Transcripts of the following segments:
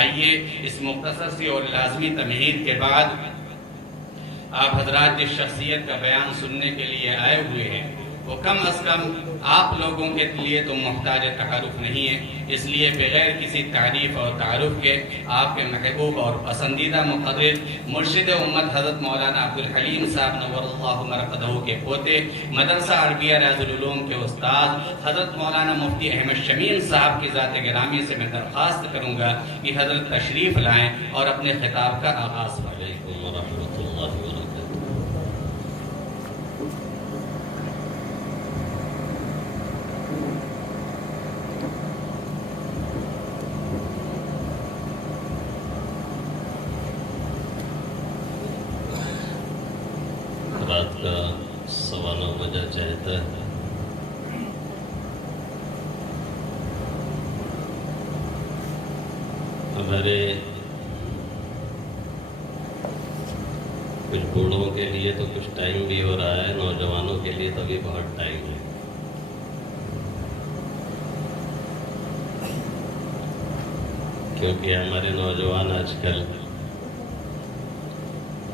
آئیے اس مختصر سی اور لازمی تمہید کے بعد آپ حضرات جس شخصیت کا بیان سننے کے لیے آئے ہوئے ہیں وہ کم از کم آپ لوگوں کے لیے تو محتاج تعارف نہیں ہے، اس لیے بغیر کسی تعریف اور تعارف کے آپ کے محبوب اور پسندیدہ مقرر مرشد امت حضرت مولانا عبدالحلیم صاحب نور اللہ مرقدہ کے پوتے مدرسہ عربیہ ریاض العلوم کے استاد حضرت مولانا مفتی احمد شمیم صاحب کی ذات گرامی سے میں درخواست کروں گا کہ حضرت تشریف لائیں اور اپنے خطاب کا آغاز کریں۔ علیکم ورحمۃ اللہ وبرکاتہ۔ رات کا 9:15 بجا چاہتا ہے۔ ہمارے کچھ بوڑھوں کے لیے تو کچھ ٹائم بھی ہو رہا ہے، نوجوانوں کے لیے تو بھی بہت ٹائم ہے، کیونکہ ہمارے نوجوان آج کل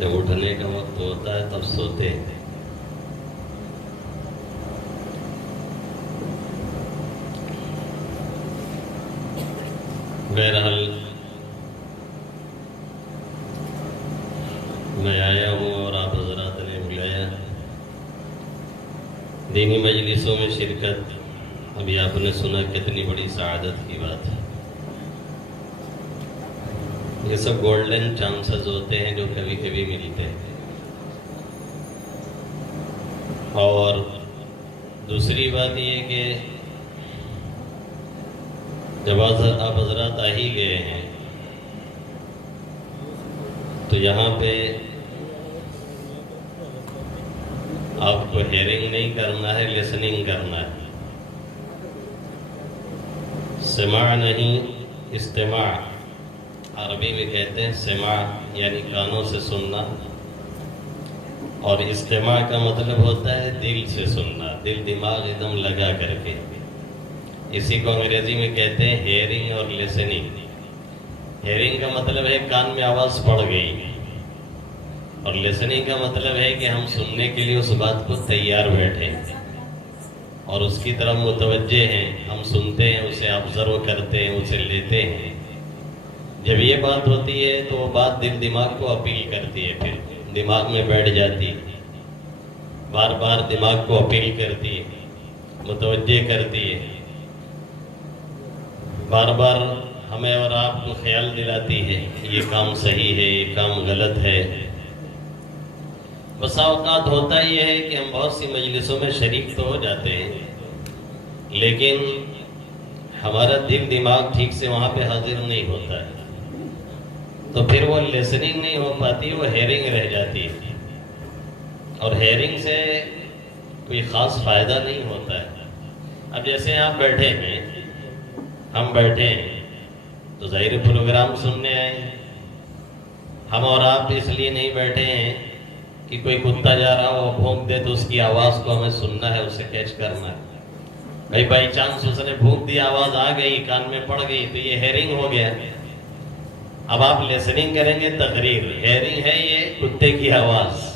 جب اٹھنے کا وقت ہوتا ہے تب سوتے ہیں۔ بہرحال میں آیا ہوں اور آپ حضرات نے بلایا۔ دینی مجلسوں میں شرکت ابھی آپ نے سنا کتنی بڑی سعادت کی بات ہے۔ یہ سب گولڈن چانسز ہوتے ہیں جو کبھی کبھی ملتے ہیں۔ اور دوسری بات یہ کہ جب آپ حضرات آ ہی گئے ہیں تو یہاں پہ آپ کو ہیئرنگ نہیں کرنا ہے، لسننگ کرنا ہے۔ سماع نہیں، استماع۔ عربی میں کہتے ہیں سماع یعنی کانوں سے سننا، اور استماع کا مطلب ہوتا ہے دل سے سننا، دل دماغ ایک دم لگا کر کے۔ اسی کو انگریزی میں کہتے ہیں ہیئرنگ اور لسننگ۔ ہیئرنگ کا مطلب ہے کان میں آواز پڑ گئی، اور لسننگ کا مطلب ہے کہ ہم سننے کے لیے اس بات کو تیار بیٹھے اور اس کی طرف متوجہ ہیں، ہم سنتے ہیں، اسے آبزرو کرتے ہیں، اسے لیتے ہیں۔ جب یہ بات ہوتی ہے تو وہ بات دل دماغ کو اپیل کرتی ہے، پھر دماغ میں بیٹھ جاتی ہے، بار بار دماغ کو اپیل کرتی ہے، متوجہ کرتی ہے، بار بار ہمیں اور آپ کو خیال دلاتی ہے کہ یہ کام صحیح ہے، یہ کام غلط ہے۔ بسا اوقات ہوتا یہ ہے کہ ہم بہت سی مجلسوں میں شریک تو ہو جاتے ہیں، لیکن ہمارا دل دماغ ٹھیک سے وہاں پہ حاضر نہیں ہوتا ہے، تو پھر وہ لسننگ نہیں ہو پاتی، وہ ہیئرنگ رہ جاتی ہے، اور ہیئرنگ سے کوئی خاص فائدہ نہیں ہوتا ہے۔ اب جیسے آپ بیٹھے ہیں، ہم بیٹھے ہیں تو ظاہر پروگرام سننے آئے ہیں۔ ہم اور آپ اس لیے نہیں بیٹھے ہیں کہ کوئی کتا جا رہا ہو بھونک دے تو اس کی آواز کو ہمیں سننا ہے، اسے کیچ کرنا ہے۔ بائی چانس اس نے بھونک دی، آواز آ گئی، کان میں پڑ گئی، تو یہ ہیئرنگ ہو گیا۔ اب آپ لیسننگ کریں گے، تقریر۔ ہیئرنگ ہے یہ کتے کی آواز۔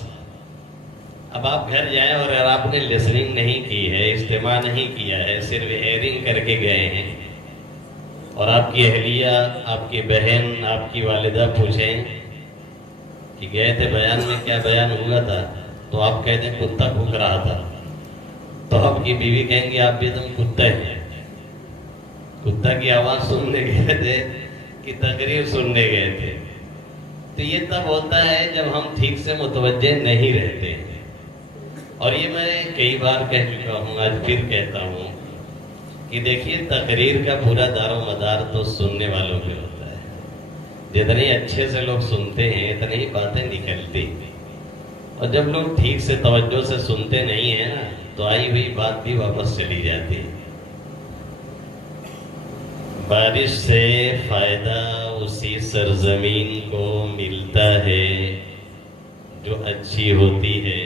اب آپ گھر جائیں اور اگر آپ نے لیسننگ نہیں کی ہے، استماع نہیں کیا ہے، صرف ہیئرنگ کر کے گئے ہیں، اور آپ کی اہلیہ، آپ کی بہن، آپ کی والدہ پوچھیں کہ گئے تھے بیان میں، کیا بیان ہوا تھا، تو آپ کہتے ہیں کتا بھونک رہا تھا، تو آپ کی بیوی کہیں گی آپ بھی تم کتے ہیں، کتا کی آواز سننے گئے تھے کہ تقریر سننے گئے تھے۔ تو یہ تب ہوتا ہے جب ہم ٹھیک سے متوجہ نہیں رہتے، اور یہ میں کئی بار کہہ چکا ہوں، آج پھر کہتا ہوں کہ دیکھیے تقریر کا پورا دار و مدار تو سننے والوں پہ ہوتا ہے۔ جتنے اچھے سے لوگ سنتے ہیں اتنی ہی باتیں نکلتی، اور جب لوگ ٹھیک سے توجہ سے سنتے نہیں ہیں نا تو آئی ہوئی بات بھی واپس چلی جاتی ہے۔ بارش سے فائدہ اسی سرزمین کو ملتا ہے جو اچھی ہوتی ہے۔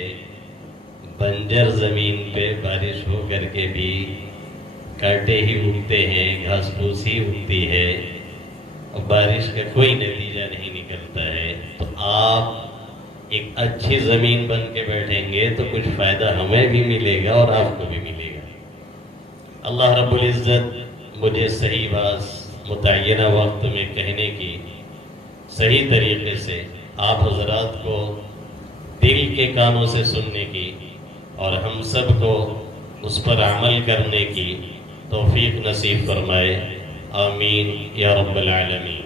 بنجر زمین پہ بارش ہو کر کے بھی کانٹے ہی اگتے ہیں، گھاس پھوس ہی اگتی ہے، اور بارش کا کوئی نتیجہ نہیں نکلتا ہے، تو آپ ایک اچھی زمین بن کے بیٹھیں گے تو کچھ فائدہ ہمیں بھی ملے گا اور آپ کو بھی ملے گا۔ اللہ رب العزت مجھے صحیح بات متعینہ وقت میں کہنے کی، صحیح طریقے سے آپ حضرات کو دل کے کانوں سے سننے کی اور ہم سب کو اس پر عمل کرنے کی توفیق نصیب فرمائے، آمین یا رب العالمین۔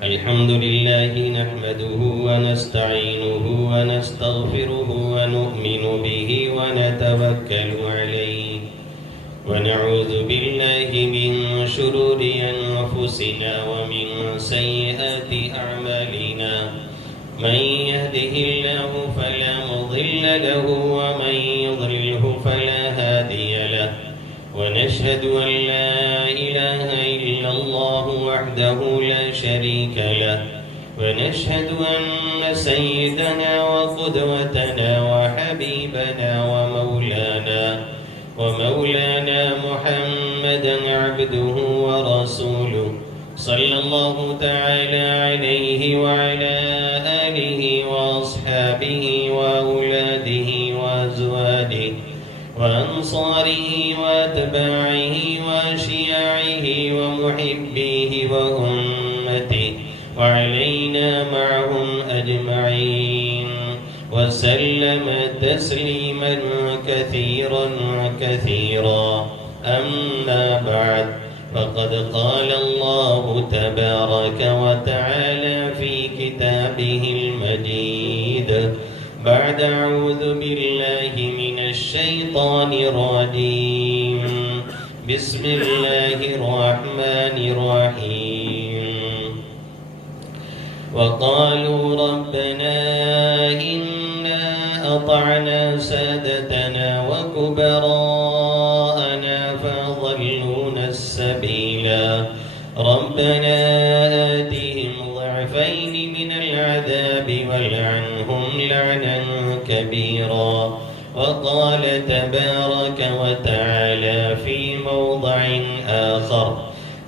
الحمد لله نحمده ونستعينه ونستغفره ونؤمن به ونتوكل عليه ونعوذ بالله من شرور أنفسنا ومن سيئات أعمالنا، من يهده الله فلا مضل له ومن يضلله فلا هادي له، ونشهد أن لا إله إلا الله وحده لا شريك له، ونشهد أن سيدنا وقدوتنا وحبيبنا ومولانا محمدا عبده ورسوله صلى الله تعالى عليه وعلى آله وأصحابه وأولاده وأزواجه وأنصاره وأتباعه وأشياعه ومحبيه وأمته وعلينا معهم أجمعين، وسلم تسليما كثيرا كثيرا. أما بعد، فقد قال الله تبارك وتعالى في كتابه المجيد بعد أعوذ بالله من الشيطان الرجيم، بسم الله الرحمن الرحيم. وقالوا ربنا إنا أطعنا سادتنا وكبراءنا فأضلونا السبيلا، ربنا آتهم ضعفين من العذاب والعنهم لعنا كبيرا. وقال تبارك وتعالى في موضع آخر،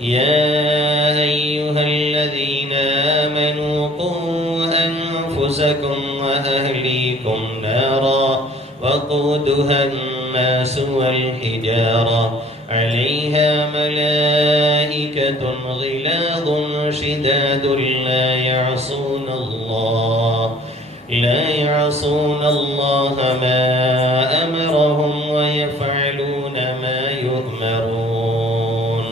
يا أيها الذين آمنوا قوا أنفسكم وأهليكم نارا وقودها الناس والحجارة عليها ملائكة غلاظ شداد لا يعصون الله ما أمرهم ويفعلون ما يؤمرون.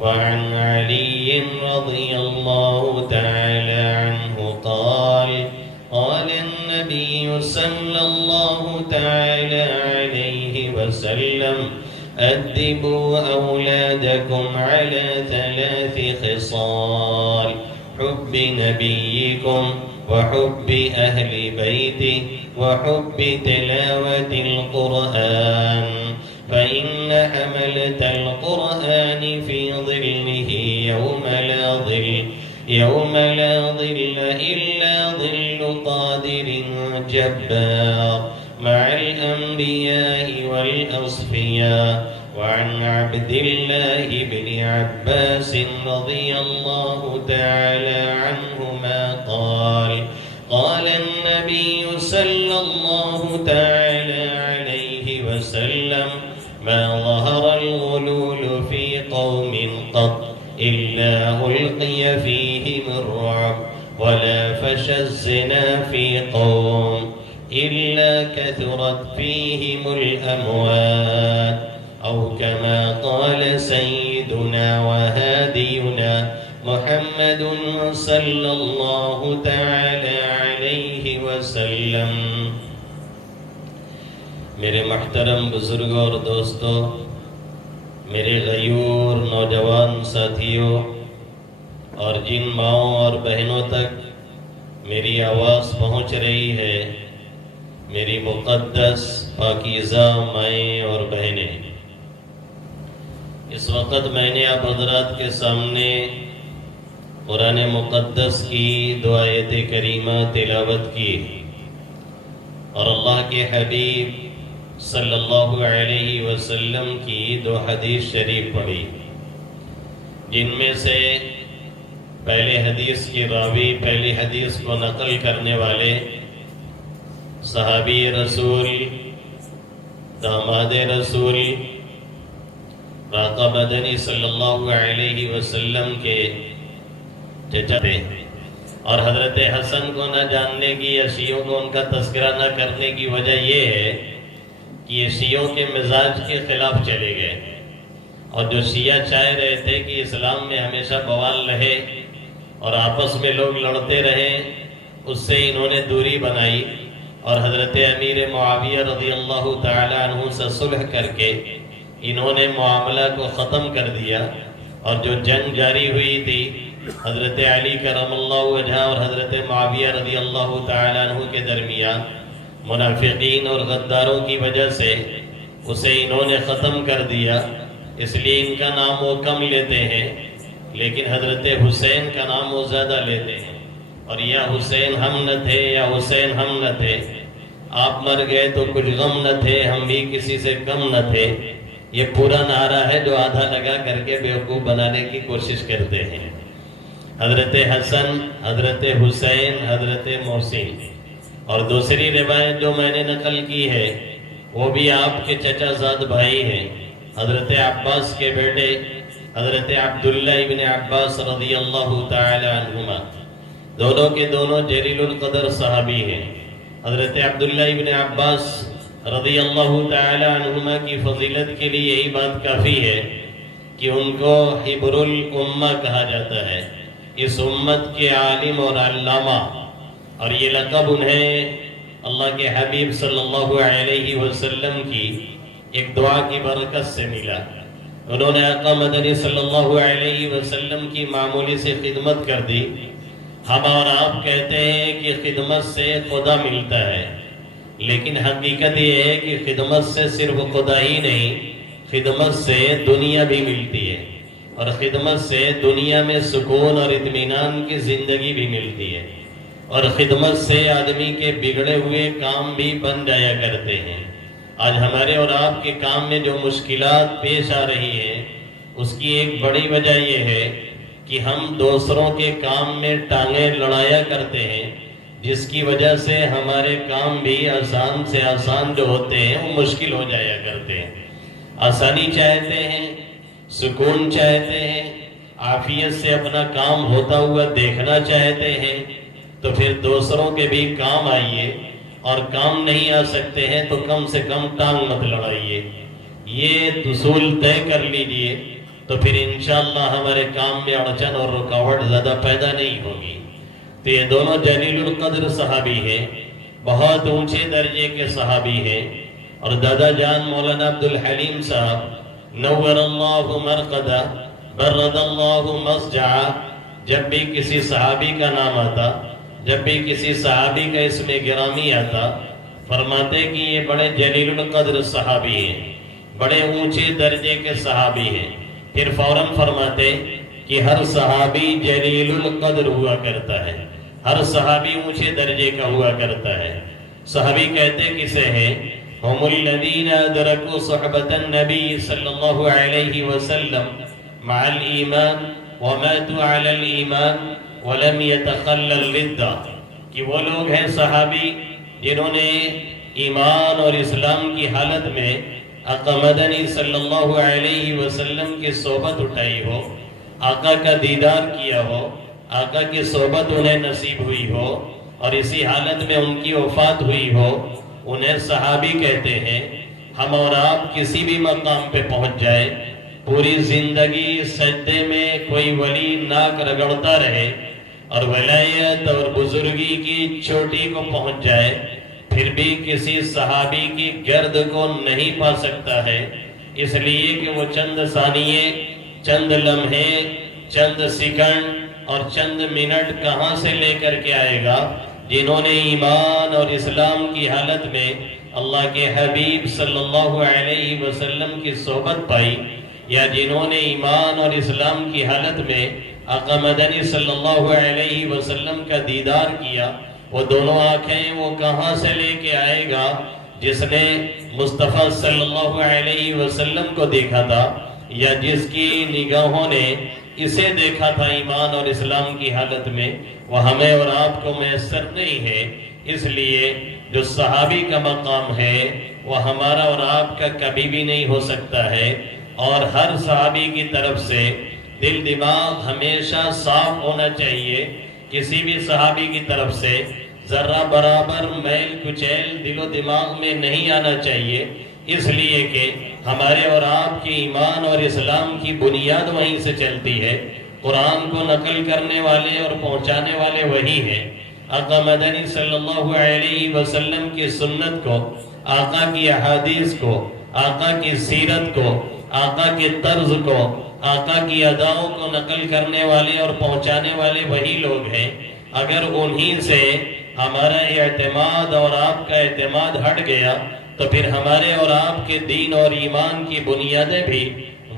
وعن علي رضي الله تعالى عنه قال النبي صلى الله تعالى عليه وسلم، أدبوا أولادكم على 3 خصال: حب نبيكم وحب أهل بيته وحب تلاوة القرآن، فإن حملة القرآن في ظله يوم لا ظل إلا ظل قادر جبار مع الأنبياء والأصفياء. وعن عبد الله بن عباس رضي الله تعالى عنهما قال النبي صلى الله تعالى عليه وسلم، ما ظهر الغلول في قوم قط إلا ألقي فيهم الرعب، ولا فشى الزنا في قوم إلا كثرت فيهم الأموات، أو كما قال سيدنا وهادينا محمد صلى الله تعالى عليه وسلم. میرے محترم بزرگوں اور دوستوں، میرے غیور نوجوان ساتھیوں، اور جن ماؤں اور بہنوں تک میری آواز پہنچ رہی ہے، میری مقدس پاکیزہ مائیں اور بہنیں، اس وقت میں نے آپ حضرات کے سامنے قرآن مقدس کی 2 آیت کریمہ تلاوت کی اور اللہ کے حبیب صلی اللہ علیہ وسلم کی 2 حدیث شریف پڑھی۔ جن میں سے پہلے حدیث کی راوی، پہلی حدیث کو نقل کرنے والے صحابی رسول، داماد رسول، آقا مدنی صلی اللہ علیہ وسلم کے چچا تھے، اور حضرت حسن کو نہ جاننے کی یا شیعوں کو ان کا تذکرہ نہ کرنے کی وجہ یہ ہے کہ یہ شیعوں کے مزاج کے خلاف چلے گئے، اور جو شیعہ چاہ رہے تھے کہ اسلام میں ہمیشہ بوال رہے اور آپس میں لوگ لڑتے رہیں، اس سے انہوں نے دوری بنائی اور حضرت امیر معاویہ رضی اللہ تعالی عنہ سے صلح کر کے انہوں نے معاملہ کو ختم کر دیا، اور جو جنگ جاری ہوئی تھی حضرت علی کرم اللہ وجہہ اور حضرت معاویہ رضی اللہ تعالی عنہ کے درمیان منافقین اور غداروں کی وجہ سے اسے انہوں نے ختم کر دیا، اس لیے ان کا نام وہ کم لیتے ہیں، لیکن حضرت حسین کا نام وہ زیادہ لیتے ہیں، اور یا حسین ہم نہ تھے یا حسین ہم نہ تھے، آپ مر گئے تو کچھ غم نہ تھے، ہم بھی کسی سے کم نہ تھے، یہ پورا نعرہ ہے جو آدھا لگا کر کے بیوقوف بنانے کی کوشش کرتے ہیں۔ حضرت حسن، حضرت حسین، حضرت محسن، اور دوسری روایت جو میں نے نقل کی ہے وہ بھی آپ کے چچا زاد بھائی ہیں، حضرت عباس کے بیٹے حضرت عبداللہ ابن عباس رضی اللہ تعالی عنہما، دونوں کے دونوں جلیل القدر صحابی ہیں۔ حضرت عبداللہ ابن عباس رضی اللہ تعالی عنہما کی فضیلت کے لیے یہی بات کافی ہے کہ ان کو حبر الامہ کہا جاتا ہے، اس امت کے عالم اور علامہ، اور یہ لقب انہیں اللہ کے حبیب صلی اللہ علیہ وسلم کی ایک دعا کی برکت سے ملا۔ انہوں نے آقا مدنی صلی اللہ علیہ وسلم کی معمولی سے خدمت کر دی۔ ہم اور آپ کہتے ہیں کہ خدمت سے خدا ملتا ہے، لیکن حقیقت یہ ہے کہ خدمت سے صرف خدا ہی نہیں، خدمت سے دنیا بھی ملتی ہے، اور خدمت سے دنیا میں سکون اور اطمینان کی زندگی بھی ملتی ہے، اور خدمت سے آدمی کے بگڑے ہوئے کام بھی بن جایا کرتے ہیں۔ آج ہمارے اور آپ کے کام میں جو مشکلات پیش آ رہی ہیں، اس کی ایک بڑی وجہ یہ ہے کہ ہم دوسروں کے کام میں ٹانگیں لڑایا کرتے ہیں، جس کی وجہ سے ہمارے کام بھی آسان سے آسان جو ہوتے ہیں وہ مشکل ہو جایا کرتے ہیں۔ آسانی چاہتے ہیں، سکون چاہتے ہیں، عافیت سے اپنا کام ہوتا ہوا دیکھنا چاہتے ہیں، تو پھر دوسروں کے بھی کام آئیے، اور کام نہیں آ سکتے ہیں تو کم سے کم ٹانگ مت لڑائیے، یہ اصول طے کر لیجئے، تو پھر انشاءاللہ ہمارے کام میں اڑچن اور رکاوٹ زیادہ پیدا نہیں ہوگی۔ تو یہ دونوں جلیل القدر صحابی ہیں، بہت اونچے درجے کے صحابی ہیں، اور دادا جان مولانا عبدالحلیم صاحب نور اللہ مرقدہ برد اللہ مسجعہ، جب بھی کسی صحابی کا نام آتا، جب بھی کسی صحابی کا اسم گرامی آتا، فرماتے کہ یہ بڑے جلیل القدر صحابی ہیں، بڑے اونچے درجے کے صحابی ہیں، پھر فوراً فرماتے کہ ہر صحابی جلیل القدر ہوا کرتا ہے، ہر صحابی اونچے درجے کا ہوا کرتا ہے۔ صحابی کہتے کسے ہیں؟ ہم الذین ادرکوا صحبت النبی صلی اللہ علیہ وسلم مع الایمان وماتوا علی الایمان ولم يتخلل للدہ، کہ وہ لوگ ہیں صحابی جنہوں نے ایمان اور اسلام کی حالت میں آقا مدنی صلی اللہ علیہ وسلم کی صحبت اٹھائی ہو، آقا کا دیدار کیا ہو، آقا کی صحبت انہیں نصیب ہوئی ہو، اور اسی حالت میں ان کی وفات ہوئی ہو، انہیں صحابی کہتے ہیں۔ ہم اور آپ کسی بھی مقام پہ پہنچ جائے، پوری زندگی سجدے میں کوئی ولی ناک رگڑتا رہے اور ولایت اور بزرگی کی چوٹی کو پہنچ جائے، پھر بھی کسی صحابی کی گرد کو نہیں پا سکتا ہے، اس لیے کہ وہ چند ثانیے، چند لمحے، چند سیکنڈ اور چند منٹ کہاں سے لے کر کے آئے گا، جنہوں نے ایمان اور اسلام کی حالت میں اللہ کے حبیب صلی اللہ علیہ وسلم کی صحبت پائی، یا جنہوں نے ایمان اور اسلام کی حالت میں آقا مدنی صلی اللہ علیہ وسلم کا دیدار کیا، وہ دونوں آنکھیں وہ کہاں سے لے کے آئے گا جس نے مصطفیٰ صلی اللہ علیہ وسلم کو دیکھا تھا، یا جس کی نگاہوں نے اسے دیکھا تھا ایمان اور اسلام کی حالت میں، وہ ہمیں اور آپ کو میسر نہیں ہے۔ اس لیے جو صحابی کا مقام ہے وہ ہمارا اور آپ کا کبھی بھی نہیں ہو سکتا ہے، اور ہر صحابی کی طرف سے دل دماغ ہمیشہ صاف ہونا چاہیے۔ کسی بھی صحابی کی طرف سے ذرہ برابر میل کچیل دل و دماغ میں نہیں آنا چاہیے، اس لیے کہ ہمارے اور آپ کی ایمان اور اسلام کی بنیاد وہیں سے چلتی ہے۔ قرآن کو نقل کرنے والے اور پہنچانے والے وہی ہیں۔ آقا مدنی صلی اللہ علیہ وسلم کی سنت کو، آقا کی احادیث کو، آقا کی سیرت کو، آقا کے طرز کو، آقا کی اداؤں کو نقل کرنے والے اور پہنچانے والے وہی لوگ ہیں۔ اگر انہی سے ہمارا اعتماد اور آپ کا اعتماد ہٹ گیا تو پھر ہمارے اور آپ کے دین اور ایمان کی بنیادیں بھی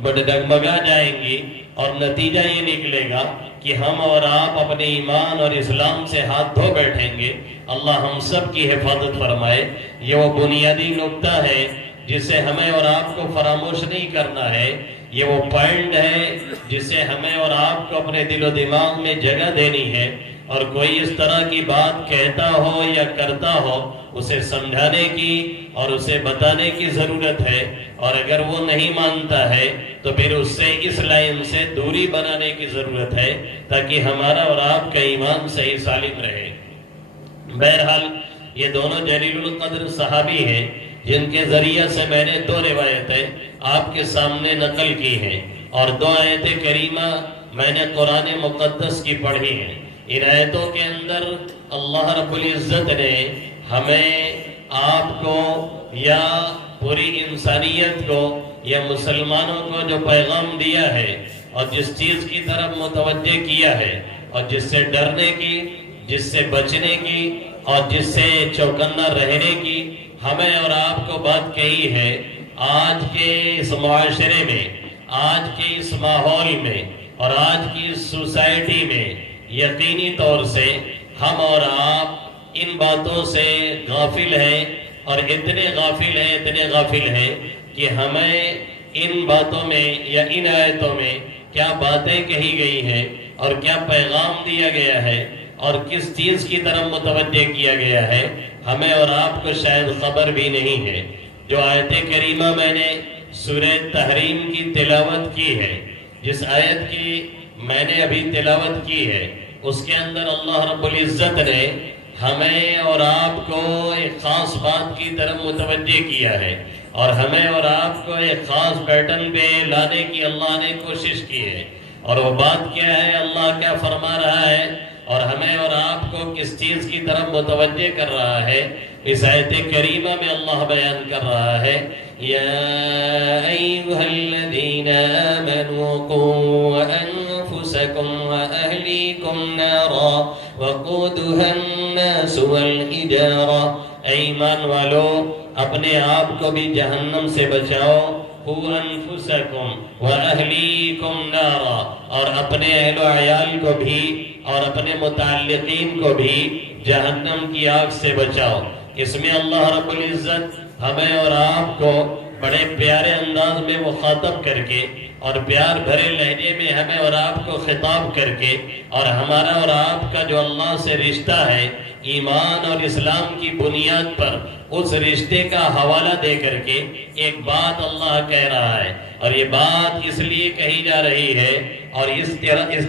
ڈگمگا جائیں گی، اور نتیجہ یہ نکلے گا کہ ہم اور آپ اپنے ایمان اور اسلام سے ہاتھ دھو بیٹھیں گے۔ اللہ ہم سب کی حفاظت فرمائے۔ یہ وہ بنیادی نقطہ ہے جسے ہمیں اور آپ کو فراموش نہیں کرنا ہے۔ یہ وہ پوائنٹ ہے جسے ہمیں اور آپ کو اپنے دل و دماغ میں جگہ دینی ہے، اور کوئی اس طرح کی بات کہتا ہو یا کرتا ہو اسے سمجھانے کی اور اسے بتانے کی ضرورت ہے، اور اگر وہ نہیں مانتا ہے تو پھر اس سے اس لائن سے دوری بنانے کی ضرورت ہے تاکہ ہمارا اور آپ کا ایمان صحیح سالم رہے۔ بہرحال یہ دونوں جلیل القدر صحابی ہیں جن کے ذریعے سے میں نے دو روایتیں آپ کے سامنے نقل کی ہیں، اور دو آیت کریمہ میں نے قرآن مقدس کی پڑھی ہیں۔ ان آیتوں کے اندر اللہ رب العزت نے ہمیں، آپ کو، یا پوری انسانیت کو، یا مسلمانوں کو جو پیغام دیا ہے اور جس چیز کی طرف متوجہ کیا ہے اور جس سے ڈرنے کی، جس سے بچنے کی اور جس سے چوکنا رہنے کی ہمیں اور آپ کو بات کہی ہے، آج کے اس معاشرے میں، آج کے اس ماحول میں اور آج کی اس سوسائٹی میں یقینی طور سے ہم اور آپ ان باتوں سے غافل ہیں، اور اتنے غافل ہیں کہ ہمیں ان باتوں میں یا ان آیتوں میں کیا باتیں کہی گئی ہیں اور کیا پیغام دیا گیا ہے اور کس چیز کی طرف متوجہ کیا گیا ہے، ہمیں اور آپ کو شاید خبر بھی نہیں ہے۔ جو آیت کریمہ میں نے سورہ تحریم کی تلاوت کی ہے، جس آیت کی میں نے ابھی تلاوت کی ہے، اس کے اندر اللہ رب العزت نے ہمیں اور آپ کو ایک خاص بات کی طرف متوجہ کیا ہے، اور ہمیں اور آپ کو ایک خاص پیٹرن پہ لانے کی اللہ نے کوشش کی ہے۔ اور وہ بات کیا ہے، اللہ کیا فرما رہا ہے اور ہمیں اور آپ کو کس چیز کی طرف متوجہ کر رہا ہے، اس آیت کریمہ میں اللہ بیان کر رہا ہے، یا ایھا الذین آمنوا قوا انفسکم واہلیکم نارا وقودها الناس والحجارہ، اے ایمان والو اپنے آپ کو بھی جہنم سے بچاؤ، قوا انفسکم واہلیکم نارا، اور اپنے اہل و عیال کو بھی اور اپنے متعلقین کو بھی جہنم کی آگ سے بچاؤ۔ اس میں اللہ رب العزت ہمیں اور آپ کو بڑے پیارے انداز میں مخاطب کر کے اور پیار بھرے لہجے میں ہمیں اور آپ کو خطاب کر کے، اور ہمارا اور آپ کا جو اللہ سے رشتہ ہے ایمان اور اسلام کی بنیاد پر، اس رشتے کا حوالہ دے کر کے ایک بات اللہ کہہ رہا ہے، اور یہ بات اس لیے کہی جا رہی ہے اور اس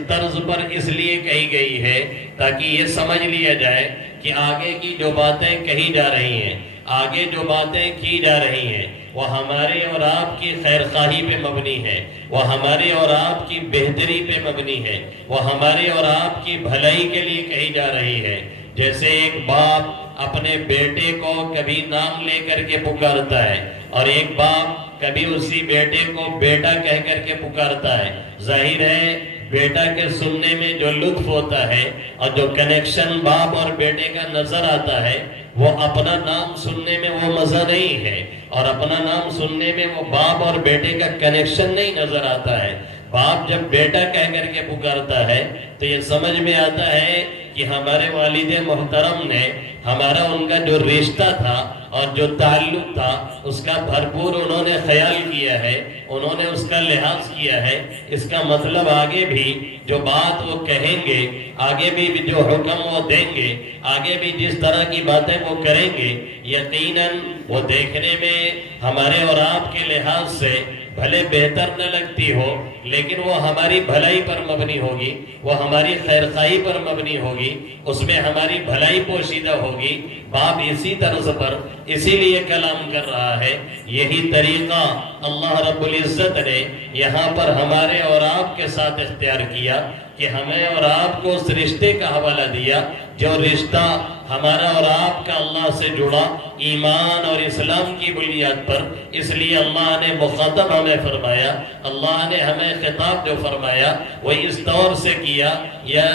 طرز پر اس لیے کہی گئی ہے تاکہ یہ سمجھ لیا جائے کہ آگے کی جو باتیں کہی جا رہی ہیں، آگے جو باتیں کی جا رہی ہیں، وہ ہمارے اور آپ کی خیر خواہی پہ مبنی ہے، وہ ہمارے اور آپ کی بہتری پہ مبنی ہے، وہ ہمارے اور آپ کی بھلائی کے لیے کہی جا رہی ہے۔ جیسے ایک باپ اپنے بیٹے کو کبھی نام لے کر کے پکارتا ہے، اور ایک باپ کبھی اسی بیٹے کو بیٹا کہہ کر کے پکارتا ہے، ظاہر ہے بیٹا کے سننے میں جو لطف ہوتا ہے اور جو کنیکشن باپ اور بیٹے کا نظر آتا ہے، وہ اپنا نام سننے میں وہ مزہ نہیں ہے، اور اپنا نام سننے میں وہ باپ اور بیٹے کا کنیکشن نہیں نظر آتا ہے۔ باپ جب بیٹا کہہ کر کے پکارتا ہے تو یہ سمجھ میں آتا ہے کہ ہمارے والد محترم نے ہمارا ان کا جو رشتہ تھا اور جو تعلق تھا اس کا بھرپور انہوں نے خیال کیا ہے، انہوں نے اس کا لحاظ کیا ہے۔ اس کا مطلب آگے بھی جو بات وہ کہیں گے، آگے بھی جو حکم وہ دیں گے، آگے بھی جس طرح کی باتیں وہ کریں گے، یقیناً وہ دیکھنے میں ہمارے اور آپ کے لحاظ سے بھلے بہتر نہ لگتی ہو، لیکن وہ ہماری بھلائی پر مبنی ہوگی، وہ ہماری خیرخواہی پر مبنی ہوگی، اس میں ہماری بھلائی پوشیدہ ہوگی۔ باپ اسی طرز پر اسی لیے کلام کر رہا ہے۔ یہی طریقہ اللہ رب العزت نے یہاں پر ہمارے اور آپ کے ساتھ اختیار کیا کہ ہمیں اور آپ کو اس رشتے کا حوالہ دیا جو رشتہ ہمارا اور آپ کا اللہ سے جڑا ایمان اور اسلام کی بنیاد پر۔ اس لیے اللہ نے مخاطب ہمیں فرمایا، اللہ نے ہمیں خطاب جو فرمایا وہ اس طور سے کیا، یا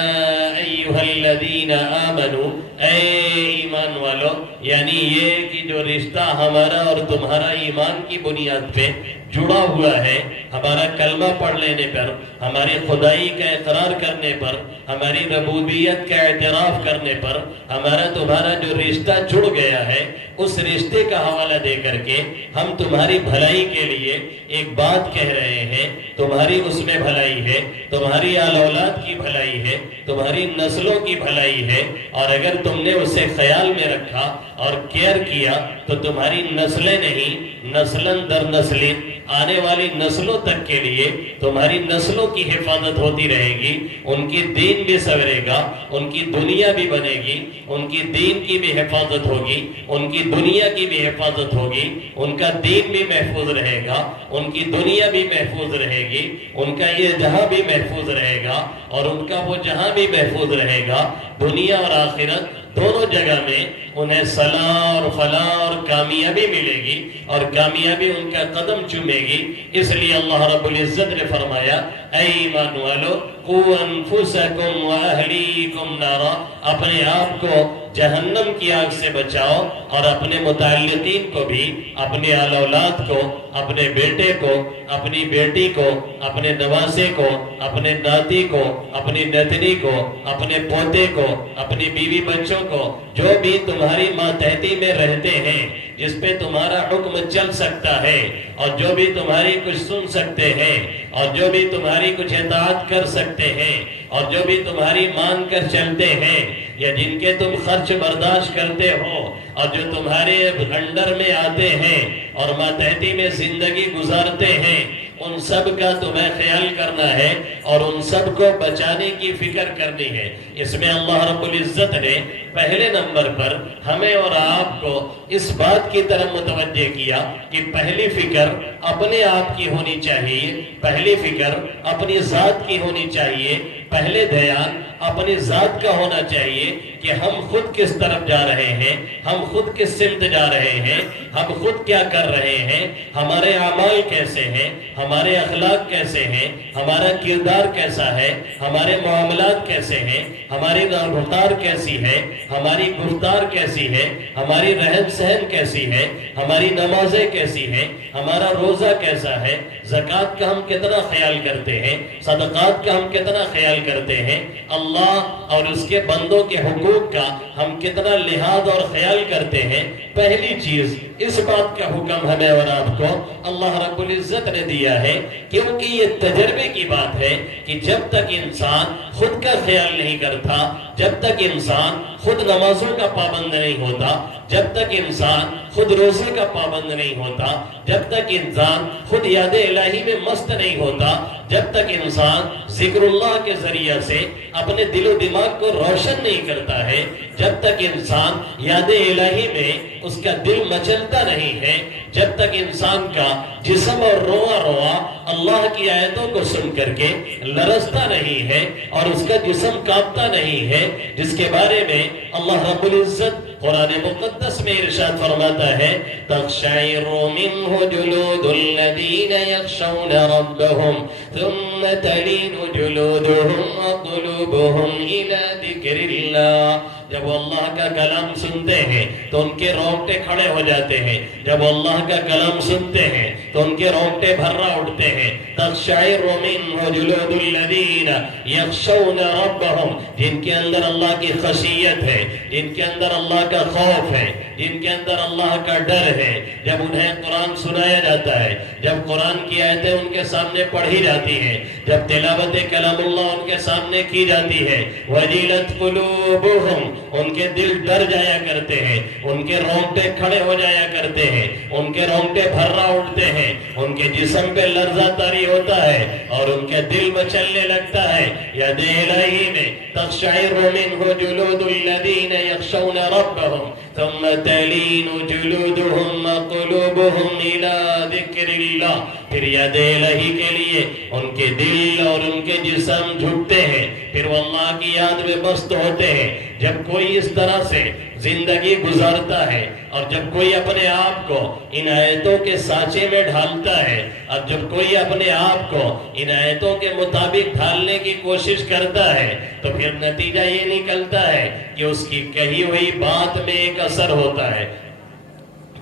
ایہا الذین آمنوا، اے ایمان والو، یعنی یہ کہ جو رشتہ ہمارا اور تمہارا ایمان کی بنیاد پہ جڑا ہوا ہے، ہمارا کلمہ پڑھ لینے پر، ہماری خدائی کا اقرار کرنے پر، ہماری ربوبیت کا اعتراف کرنے پر ہمارا تمہارا جو رشتہ جڑ گیا ہے، اس رشتے کا حوالہ دے کر کے ہم تمہاری بھلائی کے لیے ایک بات کہہ رہے ہیں۔ تمہاری اس میں بھلائی ہے، تمہاری آل اولاد کی بھلائی ہے، تمہاری نسلوں کی بھلائی ہے، اور اگر تم نے اسے خیال میں رکھا اور کیئر کیا تو تمہاری نسلیں نہیں، نسلن در نسلیں آنے والی نسلوں تک کے لیے تمہاری نسلوں کی حفاظت ہوتی رہے گی، ان کی دین بھی سورے گا، ان کی دنیا بھی بنے گی، ان کی دین کی بھی حفاظت ہوگی، ان کی دنیا کی بھی حفاظت ہوگی، ان کا دین بھی محفوظ رہے گا، ان کی دنیا بھی محفوظ رہے گی، ان کا یہ جہاں بھی محفوظ رہے گا، اور ان کا وہ جہاں بھی محفوظ رہے گا۔ دنیا اور آخرت دونوں جگہ میں انہیں صلاح اور فلاح اور کامیابی ملے گی، اور کامیابی ان کا قدم چومے گی۔ اس لیے اللہ رب العزت نے فرمایا، اے ایمان والو، قوا انفسکم واہلیکم نارا، اپنے آپ کو جہنم کی آگ سے بچاؤ، اور اپنے متعلقین کو بھی، اپنے آل اولاد کو، اپنے بیٹے کو، اپنی بیٹی کو، اپنے نواسے کو، اپنے ناتی کو، اپنی نتنی کو، اپنے پوتے کو، اپنی بیوی بچوں کو، جو بھی تمہاری ماتحتی میں رہتے ہیں، جس پہ تمہارا حکم چل سکتا ہے، اور جو بھی تمہاری کچھ سن سکتے ہیں، اور جو بھی تمہاری کچھ اطاعت کر سکتے ہیں، اور جو بھی تمہاری مان کر چلتے ہیں، یا جن کے تم خرچ برداشت کرتے ہو، اور جو تمہارے انڈر میں آتے ہیں اور ماتحتی میں زندگی گزارتے ہیں، ان سب کا تمہیں خیال کرنا ہے اور ان سب کو بچانے کی فکر کرنی ہے۔ اس میں اللہ رب العزت نے پہلے نمبر پر ہمیں اور آپ کو اس بات کی طرف متوجہ کیا کہ پہلی فکر اپنے آپ کی ہونی چاہیے، پہلی فکر اپنی ذات کی ہونی چاہیے، پہلے دھیان اپنی ذات کا ہونا چاہیے کہ ہم خود کس طرف جا رہے ہیں، ہم خود کس سمت جا رہے ہیں، ہم خود کیا کر رہے ہیں، ہمارے اعمال کیسے ہیں، ہمارے اخلاق کیسے ہیں، ہمارا کردار کیسا ہے، ہمارے معاملات کیسے ہیں، ہماری رفتار کیسی ہے، ہماری گفتار کیسی ہے، ہماری رہن سہن کیسی ہے، ہماری نمازیں کیسی ہیں، ہمارا روزہ کیسا ہے، زکوٰۃ کا ہم کتنا خیال کرتے ہیں، صدقات کا ہم کتنا خیال کرتے ہیں، اللہ اور اس کے بندوں کے حقوق کا ہم کتنا لحاظ اور خیال کرتے ہیں۔ پہلی چیز اس بات کا حکم ہمیں اور آپ کو اللہ رب العزت نے دیا ہے، کیونکہ یہ تجربے کی بات ہے کہ جب تک انسان خود کا خیال نہیں کرتا، جب تک انسان خود نمازوں کا پابند نہیں ہوتا، جب تک انسان خود روزے کا پابند نہیں ہوتا، جب تک انسان خود یاد الہی میں مست نہیں ہوتا، جب تک انسان ذکر اللہ کے ذریعہ سے اپنے دل و دماغ کو روشن نہیں کرتا ہے، جب تک انسان یاد الہی میں اس کا دل مچلتا نہیں ہے، جب تک انسان کا جسم اور رواں رواں اللہ کی آیتوں کو سن کر کے لرزتا نہیں ہے اور اس کا جسم کانپتا نہیں ہے، جس کے بارے میں اللہ رب العزت قرآن مقدس میں ارشاد فرماتا ہے، تقشعر منہ جلود الذین یخشون ربهم ثم تلین جلودهم وقلوبهم الی ذکر اللہ۔ جب وہ اللہ کا کلام سنتے ہیں تو ان کے رونگٹے کھڑے ہو جاتے ہیں، جب وہ اللہ کا کلام سنتے ہیں تو ان کے رونگٹے بھرا اٹھتے ہیں. تقشعر منہ جلود الذین یخشون ربہم، جن کے اندر اللہ کی خشیت ہے، جن کے اندر اللہ کا خوف ہے، جن کے اندر اللہ کا ڈر ہے. جب انہیں قرآن سنایا جاتا ہے، جب قرآن کی آیتیں ان کے سامنے پڑھی جاتی ہیں، جب تلاوت کلام اللہ ان کے سامنے کی جاتی ہے، وجلت قلوبہم، ان کے دل ڈر جایا کرتے ہیں، ان کے رونگٹے کھڑے ہو جایا کرتے ہیں، ان کے رونگٹے بھرا اٹھتے ہیں، ان کے جسم پہ لرزہ طاری ہوتا ہے اور ان کے دل مچلنے لگتا ہے. ید الہی میں تقشعر منہ جلود الذین یخشون ربہم ثم تلین جلودہم وقلوبہم الی ذکر اللہ. پھر ید الہی کے لیے ان کے دل اور ان کے جسم جھکتے ہیں، پھر وہ اللہ کی یاد میں مست ہوتے ہیں. جب کوئی اس طرح سے زندگی گزارتا ہے اور جب کوئی اپنے آپ کو ان آیتوں کے سانچے میں ڈھالتا ہے اور جب کوئی اپنے آپ کو ان آیتوں کے مطابق ڈھالنے کی کوشش کرتا ہے تو پھر نتیجہ یہ نکلتا ہے کہ اس کی کہی ہوئی بات میں ایک اثر ہوتا ہے.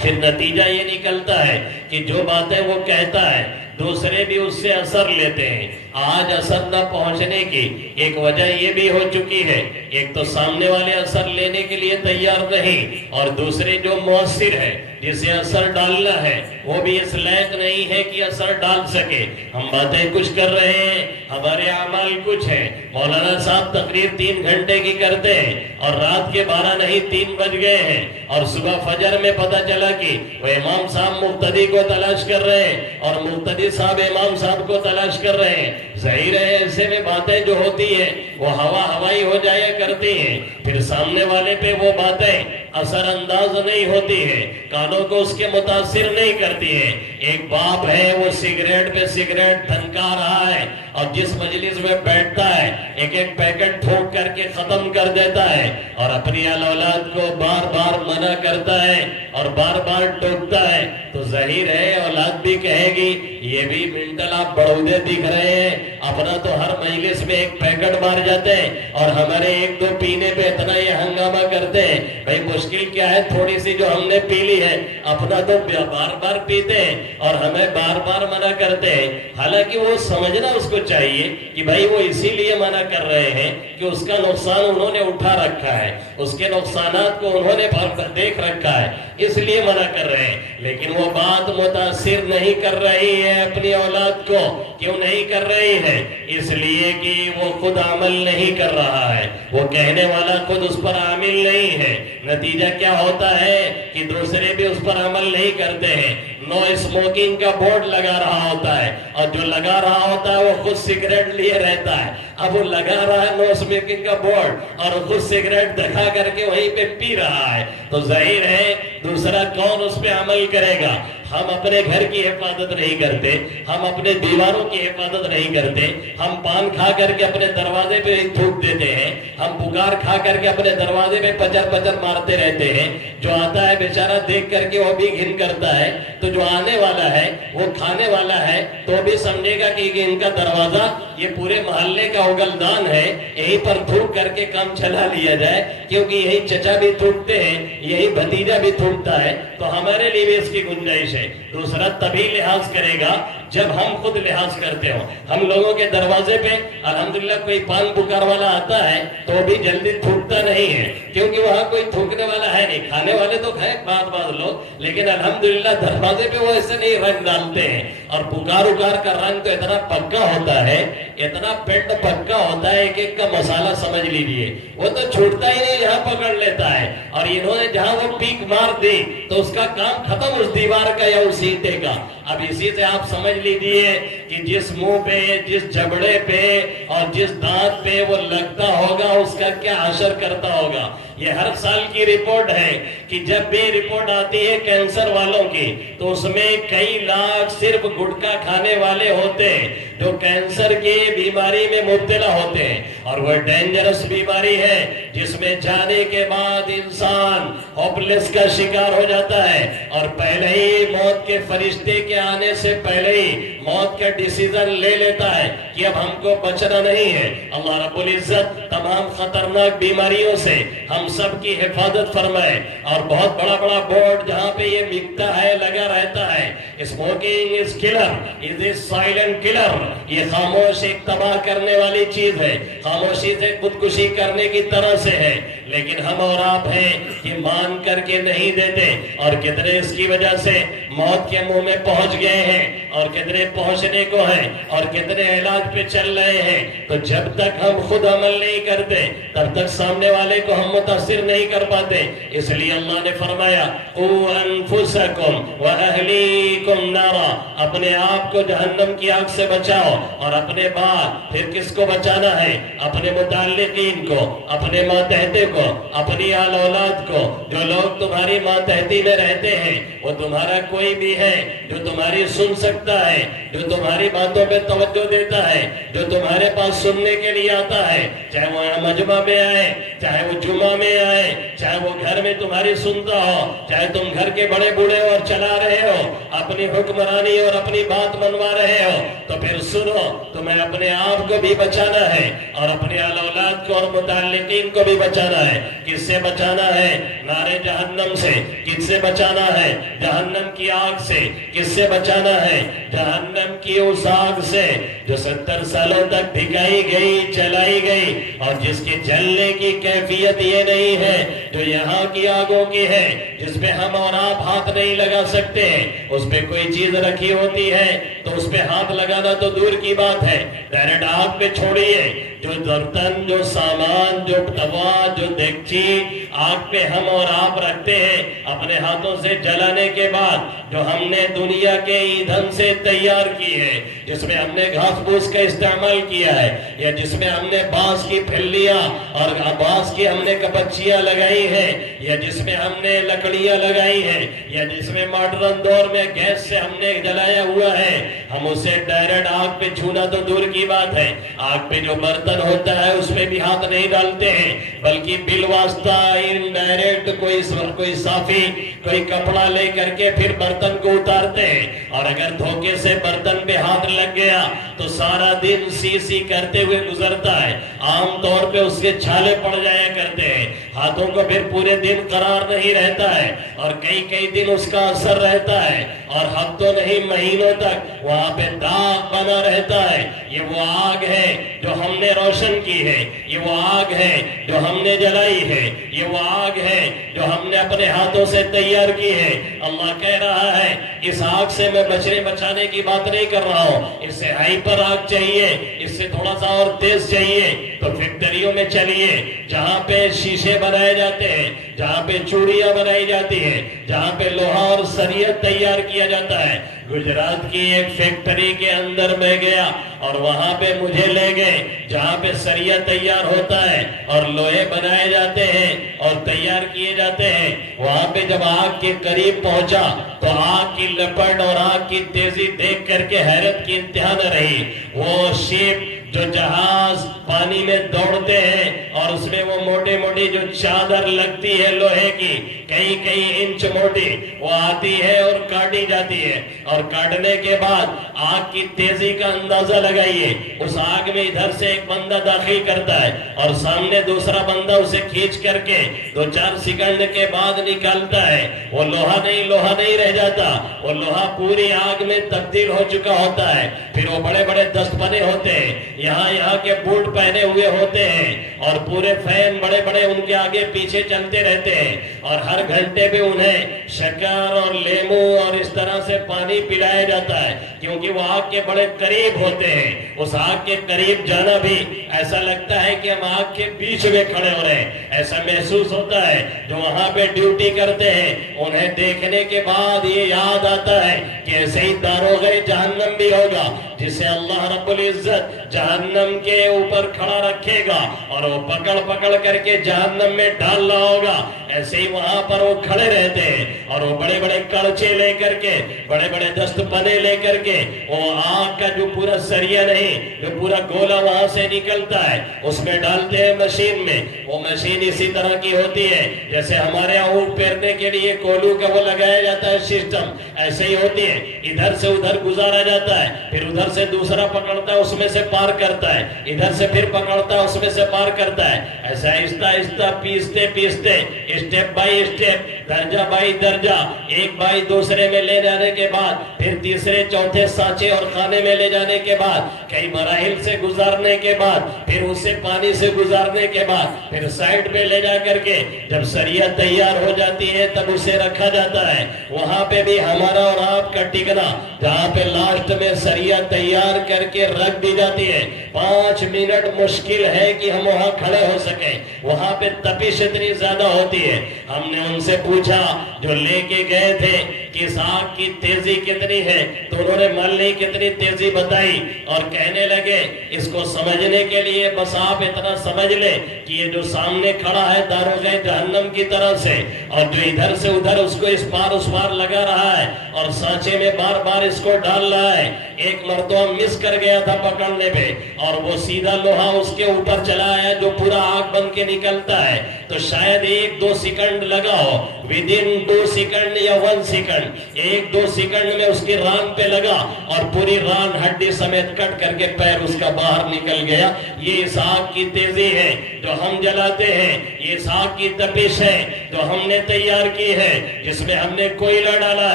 پھر نتیجہ یہ نکلتا ہے کہ جو باتیں وہ کہتا ہے دوسرے بھی اس سے اثر لیتے ہیں. آج اثر نہ پہنچنے کی ایک وجہ یہ بھی ہو چکی ہے، ایک تو سامنے والے اثر لینے کے لیے تیار نہیں، اور دوسرے جو مؤثر ہے جسے اثر ڈالنا ہے وہ بھی اس لائق نہیں ہے کہ اثر ڈال سکے. ہم باتیں کچھ کر رہے ہیں، ہمارے اعمال کچھ ہیں. مولانا صاحب تقریر 3 گھنٹے کی کرتے ہیں اور رات کے 12 نہیں 3 بج گئے ہیں، اور صبح فجر میں پتہ چلا کہ وہ امام صاحب مقتدی کو تلاش کر رہے ہیں اور مقتدی صاحب امام صاحب کو تلاش کر رہے ہیں. ظاہر ہے ایسے میں باتیں جو ہوتی ہیں وہ ہوائی ہو جایا کرتی ہیں، پھر سامنے والے پہ وہ باتیں اثر انداز نہیں ہوتی ہیں، کانوں کو اس کے متاثر نہیں کرتی ہیں. ایک باپ ہے وہ سگریٹ پہ سگریٹ دھنکا رہا ہے اور جس مجلس میں بیٹھتا ہے ایک ایک پیکٹ ٹھوک کر کے ختم کر دیتا ہے اور اپنی اولاد کو بار بار منع کرتا ہے اور بار بار ٹوکتا ہے، تو ظاہر ہے اولاد بھی کہے گی یہ بھی منٹل آپ بڑودے دکھ رہے ہیں، اپنا تو ہر مجلس میں ایک پیکٹ مار جاتے ہیں اور ہمارے 1-2 پینے پہ اتنا یہ ہنگامہ کرتے ہیں. بھائی مشکل کیا ہے، تھوڑی سی جو ہم نے پی لی ہے اپنا تو بار بار پیتے ہیں اور ہمیں بار بار منع کرتے ہیں. حالانکہ وہ سمجھنا اس کو چاہیے کہ بھائی وہ اسی لیے منع کر رہے ہیں کہ اس کا نقصان انہوں نے اٹھا رکھا ہے، اس کے نقصانات کو انہوں نے دیکھ رکھا ہے، اس لیے منع کر رہے ہیں. لیکن وہ بات متاثر نہیں کر رہی ہے اپنی اولاد کو. کیوں نہیں کر رہی ہے؟ اس لیے کہ وہ خود عمل نہیں کر رہا ہے، وہ کہنے والا خود اس پر عامل نہیں ہے. نتیجہ کیا ہوتا ہے کہ دوسرے بھی اس پر عمل نہیں کرتے ہیں. نو اسموکنگ کا بورڈ لگا رہا ہوتا ہے اور جو لگا رہا ہوتا ہے وہ خود سگریٹ لیے رہتا ہے. اب وہ لگا رہا ہے نو اسموکنگ کا بورڈ اور خود سگریٹ دکھا کر کے وہیں پہ پی رہا ہے، تو ظاہر ہے دوسرا کون اس پہ عمل کرے گا؟ ہم اپنے گھر کی حفاظت نہیں کرتے، ہم اپنے دیواروں کی حفاظت نہیں کرتے، ہم پان کھا کر کے اپنے دروازے پہ تھوک دیتے ہیں، ہم پکار کھا کر کے اپنے دروازے پہ پچر مارتے رہتے ہیں. جو آتا ہے بیچارہ دیکھ کر کے وہ بھی گھن کرتا ہے، تو جو آنے والا ہے وہ کھانے والا ہے تو بھی سمجھے گا کہ ان کا دروازہ یہ پورے محلے کا اگلدان ہے، یہیں پر تھوک کر کے کام چلا لیا جائے، کیونکہ یہی چچا بھی تھوکتے ہیں، یہی بھتیجا بھی تھوکتا ہے، تو ہمارے لیے بھی اس کی گنجائش ہے. دوسرا تبھی لحاظ کرے گا جب ہم خود لحاظ کرتے ہوں. ہم لوگوں کے دروازے پہ الحمدللہ کوئی پان پکار والا آتا ہے تو بھی جلدی تھوکتا نہیں ہے، کیونکہ وہاں کوئی تھوکنے والا ہے نہیں. کھانے والے تو کھائیں بعض لوگ، لیکن الحمدللہ دروازے پہ وہ ایسے نہیں رنگ ڈالتے ہیں. اور پکار کا رنگ تو اتنا پکا ہوتا ہے، اتنا پینٹ پکا ہوتا ہے، ایک کا مسالہ سمجھ لیجیے، وہ تو چھوٹتا ہی نہیں، جہاں پکڑ لیتا ہے. اور انہوں نے جہاں وہ پیک مار دی تو اس کا کام ختم، اس دیوار کا یا اس اینٹے کا. اب اسی سے آپ سمجھ لیجیے کہ جس منہ پہ، جس جبڑے پہ اور جس دانت پہ وہ لگتا ہوگا اس کا کیا اثر کرتا ہوگا. یہ ہر سال کی رپورٹ ہے کہ جب بھی رپورٹ آتی ہے کینسر والوں کی تو اس میں کئی لاکھ صرف گٹکا کھانے والے ہوتے ہیں جو کینسر کی بیماری میں مبتلا ہوتے ہیں. اور وہ ڈینجرس بیماری ہے جس میں جانے کے بعد انسان ہوپلیس کا شکار ہو جاتا ہے اور پہلے ہی موت کے فرشتے کے آنے سے پہلے ہی موت کے ڈیسیزن لے لیتا ہے کہ اب ہم کو بچنا نہیں ہے، اللہ رب العزت تمام خطرناک بیماریوں سے ہم سب کی حفاظت فرمائے۔ اور بہت بڑا بڑا بورڈ جہاں پہ یہ بکتا ہے لگا رہتا ہے، smoking is colour, is a silent colour, یہ خاموش ایک تباہ کرنے والی چیز ہے، خاموشی سے خودکشی کرنے کی طرح سے ہے، لیکن ہم اور آپ ہیں کہ مان کر کے نہیں دیتے، اور کتنے اس کی وجہ سے موت کے منہ میں پہنچ گئے ہیں، اور کتنے پہنچنے کو ہیں، اور کتنے علاج پہ چل رہے ہیں۔ تو جب تک ہم خود عمل نہیں کرتے تب تک سامنے والے کو ہم متاثر نہیں کر پاتے۔ اس لیے اللہ نے فرمایا قُوْ أَنفُسَكُمْ وَأَهْلِيكُمْ نَارًا، اپنے آپ کو جہنم کی آگ سے بچاؤ، اور اپنے بعد پھر کس کو بچانا ہے؟ اپنے متعلقین کو، اپنے ماتحتے کو، اپنی آل اولاد کو۔ جو لوگ تمہاری ماتحتی میں رہتے ہیں وہ تمہارا کوئی بھی ہے جو تمہاری سن سکتا ہے، جو تمہاری باتوں پہ توجہ دیتا ہے، جو تمہارے پاس سننے کے لیے آتا ہے، چاہے وہ مجمع میں آئے، چاہے وہ جمعہ میں آئے، چاہے وہ گھر میں تمہاری سنتا ہو، چاہے تم گھر کے بڑے بوڑھے اور چلا رہے ہو، اپنی حکمرانی اور اپنی بات منوا رہے ہو، تو پھر سنو، تمہیں اپنے آپ کو بھی بچانا ہے اور اپنے آل اولاد کو اور متعلقین کو بھی بچانا ہے۔ کس سے بچانا ہے؟ نار جہنم سے۔ کس سے بچانا ہے؟ جہنم کی آگ سے۔ کس سے بچانا ہے؟ جہنم کی اس آگ سے جو 70 سالوں تک بھگائی گئی، جلائی گئی، اور جس کے جلنے کی کیفیت یہ نہیں ہے جو یہاں کی آگوں کی ہے، جس پہ ہم اور آپ ہاتھ نہیں لگا سکتے۔ اس پہ کوئی چیز رکھی ہوتی ہے تو اس پہ ہاتھ لگانا تو دور کی بات ہے، ڈائریکٹ آگ پہ چھوڑیے۔ جو برتن، جو سامان، جو توا، جو دیگچی آگ پہ ہم اور آپ رکھتے ہیں اپنے ہاتھوں سے جلانے کے بعد، جو ہم نے دنیا کے ایندھن سے تیار کی ہے، جس میں ہم نے گھاس پھوس کا استعمال کیا ہے، یا جس میں ہم نے بانس کی پھلیاں اور بانس کی ہم نے کپچیاں لگائی ہیں، یا جس میں ہم نے لکڑیاں لگائی ہیں، یا جس میں ماڈرن دور میں گیس سے ہم نے جلایا ہوا ہے، ہم اسے ڈائریکٹ آگ پہ چھونا تو دور کی بات ہے۔ آگ پہ جو برتن ہوتا ہے اس پہ بھی ہاتھ نہیں ڈالتے ہیں، بلکہ بالواسطہ انڈائریکٹ کوئی صافی، کوئی کپڑا لے کر کے پھر برتن کو اتارتے ہیں، اور اگر دھوکے سے برتن پہ ہاتھ لگ گیا تو سارا دن سی سی کرتے ہوئے گزرتا ہے، عام طور پہ اس کے چھالے پڑ جایا کرتے ہیں، ہاتھوں کو پھر پورے دن قرار نہیں رہتا ہے، اور کئی دن اس کا اثر رہتا ہے، اور ہفتوں نہیں مہینوں تک وہاں پہ داغ بنا رہتا ہے۔ یہ وہ آگ ہے جو ہم نے روشن کی ہے، یہ وہ آگ ہے جو ہم نے جلائی ہے، یہ وہ آگ ہے جو ہم نے اپنے ہاتھوں سے تیار کی ہے۔ اللہ کہہ رہا ہے اس آگ سے میں بچانے کی بات نہیں کر رہا ہوں، اس سے ہائپر آگ چاہیے، اس سے تھوڑا سا اور تیز چاہیے تو فیکٹریوں میں چلیے، جہاں پہ شیشے بنائے جاتے ہیں، جہاں پہ چوڑیاں بنائی جاتی ہیں، جہاں پہ لوہا اور سریت تیار کیا جاتا ہے۔ گجرات کی ایک فیکٹری کے اندر میں گیا اور وہاں پہ مجھے لے گئے جہاں پہ سریہ تیار ہوتا ہے اور لوہے بنائے جاتے ہیں اور تیار کیے جاتے ہیں۔ وہاں پہ جب آگ کے قریب پہنچا تو آگ کی لپٹ اور آگ کی تیزی دیکھ کر کے حیرت کی انتہا نہ رہی۔ وہ شیپ جو جہاز پانی میں دوڑتے ہیں اور اس میں وہ موٹی موٹی جو چادر لگتی ہے لوہے کی کئی انچ موٹی، وہ آتی ہے اور کاٹی جاتی ہے، اور کاٹنے کے بعد آگ کی تیزی کا اندازہ لگائیے۔ اس آگ میں ادھر سے ایک بندہ داخل کرتا ہے اور سامنے دوسرا بندہ اسے کھینچ کر کے 2-4 سیکنڈ کے بعد نکالتا ہے۔ وہ لوہا نہیں رہ جاتا، وہ لوہا پوری آگ میں تبدیل ہو چکا ہوتا ہے۔ پھر وہ بڑے بڑے دستبنے ہوتے ہیں، یہاں کے بوٹ پہنے ہوئے ہوتے ہیں، اور پورے فین بڑے بڑے ان کے آگے پیچھے چلتے رہتے ہیں، اور ہر گھنٹے پہ انہیں شکر اور لیمو اور اس طرح سے پانی پلایا جاتا ہے، کیونکہ وہ آگ کے بڑے قریب ہوتے ہیں۔ اس آگ کے قریب جانا بھی ایسا لگتا ہے کہ ہم آگ کے بیچ میں کھڑے ہو رہے ہیں، ایسا محسوس ہوتا ہے۔ جو وہاں پہ ڈیوٹی کرتے ہیں انہیں دیکھنے کے بعد یہ یاد آتا ہے کہ ایسے ہی داروغہ جہنم بھی ہوگا جسے اللہ رب العزت جہنم کے اوپر کھڑا رکھے گا اور وہ پکڑ کر کے جہنم میں ڈالنا ہوگا۔ ایسے ہی وہاں پر وہ کھڑے رہتے ہیں اور وہ بڑے بڑے کڑچے لے کر کے، بڑے بڑے دست پنے لے کر کے، وہ آگ کا جو پورا سریہ نہیں، جو پورا گولا وہاں سے نکلتا ہے اس میں ڈالتے ہیں مشین میں۔ وہ مشین اسی طرح کی ہوتی ہے جیسے ہمارے اونٹ پھیرنے کے لیے کولو کا وہ لگایا جاتا ہے سسٹم، ایسے ہی ہوتی ہے۔ ادھر سے ادھر گزارا جاتا ہے، پھر ادھر ادھر سے دوسرا پکڑتا ہے اس میں سے پار کرتا ہے, ادھر سے پھر پکڑتا ہے اس میں سے پار کرتا ہے. ایسا آہستہ آہستہ پیستے پیستے اسٹیپ بائی اسٹیپ, درجہ بائی درجہ, ایک بائی دوسرے میں لے جانے کے بعد پھر تیسرے چوتھے سانچے اور خانے میں لے جانے کے بعد کئی مراحل سے گزارنے کے بعد پھر اسے پانی سے گزارنے کے بعد پھر سائیڈ میں لے جا کر کے جب سریا تیار ہو جاتی ہے تب اسے رکھا جاتا ہے. وہاں پہ بھی ہمارا اور آپ کا ٹکنا جہاں پہ لاسٹ میں سریا تیار کر کے رکھ دی جاتی ہے, 5 منٹ مشکل ہے کہ ہم وہاں کھڑے ہو سکیں. وہاں پہ تپش اتنی زیادہ ہوتی ہے. ہم نے ان سے پوچھا جو لے کے گئے تھے کہ اس آگ کی تیزی کتنی ہے, تو انہوں نے ملنے کتنی تیزی بتائی اور کہنے لگے اس کو سمجھنے کے لیے بس آپ اتنا سمجھ لیں کہ یہ جو سامنے کھڑا ہے داروغہ جہنم کی طرف سے, اور جو ادھر سے ادھر اس کو اس پار اس پار لگا رہا ہے اور سانچے میں بار بار اس کو ڈال رہا ہے. ایک مرتبہ مس کر گیا تھا پکڑنے پہ اور وہ سیدھا لوہا اس کے اوپر چلا آیا جو پورا آگ بن کے نکلتا ہے, تو شاید 1-2 سیکنڈ لگا ہو, ودن 2 سیکنڈ یا 1 سیکنڈ, 1-2 سیکنڈ میں اس کی ران پہ لگا اور پوری ران ہڈی سمیت کٹ کر کے پیر اس کا باہر نکل گیا. یہ اس آگ کی تیزی ہے جو ہم جلاتے ہیں, یہ اس آگ کی تپش ہے جو ہم نے تیار کی ہے, جس میں ہم نے کوئلہ ڈالا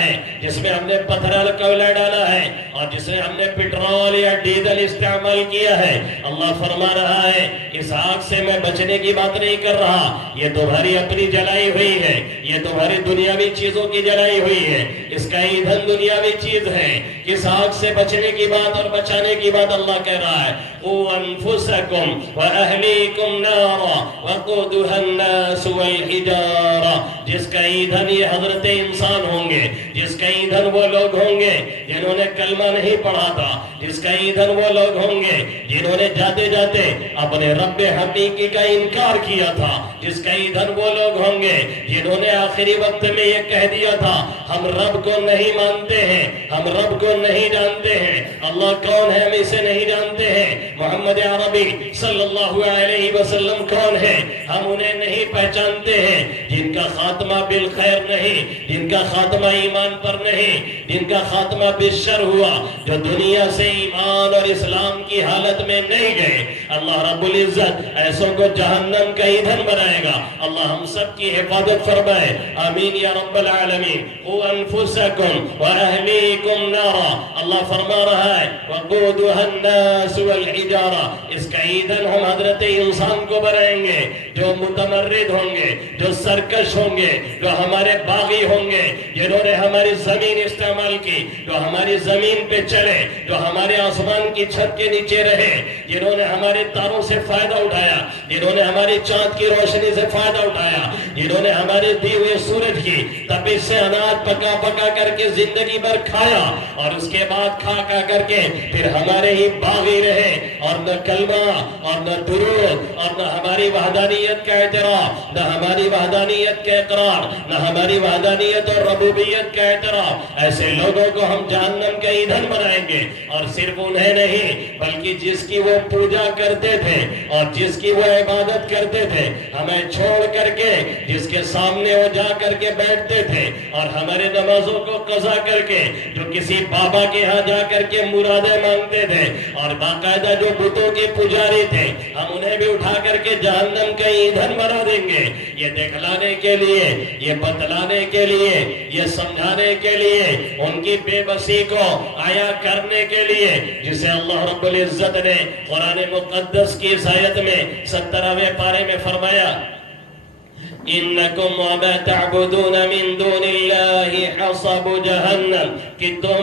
ہے, جس میں ہم نے پتھر کوئلہ ڈالا ہے اور جس میں ہم نے پیٹرول یا ڈیزل استعمال کیا ہے. اللہ فرما رہا ہے اس آگ سے میں بچنے کی بات نہیں کر رہا, یہ تمہاری اپنی جلائی ہوئی ہے, یہ تمہاری دنیاوی چیزوں کی جلائی ہوئی ہے, اس کا ایندھن دنیاوی چیز ہے. اس آگ سے بچنے کی بات اور بچانے کی بات اللہ کہہ رہا ہے قُوْ أَنفُسَكُمْ وَأَهْلِيكُمْ نَارًا وَقُودُهَا النَّاسُ وَالْحِجَارَةُ, جس کا ایندھن یہ حضرت انسان ہوں گے, جس کا ایندھن وہ لوگ ہوں گے جنہوں نے کلمہ نہیں پڑھا تھا, جس کا ایندھن وہ لوگ ہوں گے جنہوں نے جاتے جاتے اپنے رب حقیقی کا انکار کیا تھا, جس کا ایندھن وہ لوگ ہوں گے جنہوں نے آخری وقت میں یہ کہہ دیا تھا ہم رب کو نہیں مانتے ہیں, ہم رب کو نہیں جانتے ہیں, اللہ کون ہے ہم اسے نہیں جانتے ہیں, محمد عربی صلی اللہ علیہ وسلم کون ہے ہم انہیں نہیں پہچانتے ہیں. جن کا خاتمہ بالخیر نہیں, جن کا خاتمہ ایمان پر نہیں, جن کا خاتمہ بالشر ہوا, جو دنیا سے ایمان اور اسلام کی حالت میں نہیں گئے, اللہ رب العزت ایسوں کو جہنم کا ایندھن بنائے گا. اللہ ہم سب کی حفاظت فرمائے, آمین یا رب العالمین. قُوْ أَنفُسَكُمْ وَأَهْلِيكُمْ نَارًا, اللہ فرما رہا ہے وَقُودُهَا النَّاسُ وَالْحِجَارَةُ, اس کا ایندھن ہم حضرت انسان کو بنائیں گے جو متمرد ہوں گے, جو سرکش ہوں گے, جو ہمارے باغی ہوں گے, جنہوں نے ہماری زمین استعمال کی, جو ہماری زمین پہ چلے, جو ہمارے آسمان کی چھت کے نیچے رہے, جنہوں نے ہمارے تاروں سے فائدہ اٹھایا, جنہوں نے ہماری چاند کی روشنی سے فائدہ اٹھایا, جنہوں نے ہمارے دیے ہوئے سورج کی تپش سے اناج پکا پکا کر کے زندگی بھر کھایا اور اس کے بعد کھا کر کے پھر ہمارے ہی باغی رہے, اور نہ کلمہ اور نہ درود اور نہ ہماری وحدانیت کا اعتراف, نہ ہماری وحدانیت کا اقرار, نہ ہماری وحدانیت اور ربوبیت کا اعتراف, ایسے لوگوں کو ہم جہنم کا ایندھن بنائیں گے. اور صرف انہیں نہیں بلکہ جس کی وہ پوجا کرتے تھے اور جس کی وہ عبادت کرتے تھے, ہمیں چھوڑ کر کے جس کے سامنے وہ جا کر کے بیٹھتے تھے اور ہمارے نمازوں کو قضا کر کے جو کسی بابا کے ہاں جا کر کے مرادیں مانگتے تھے اور باقاعدہ جو بتوں کے پجاری تھے, ہم انہیں بھی اٹھا کر کے جہنم کا ایندھن بنا دیں گے. یہ دکھلانے کے لیے, یہ بتلانے کے لیے, یہ سمجھانے کے لیے, ان کی بے بسی کو آیا کرنے کے لیے, جسے اللہ رب العزت نے قرآن مقدس کی اس آیت میں 17ویں پارے میں فرمایا انکم وما تعبدون من دون اللہ حصب جہنم, کہ تم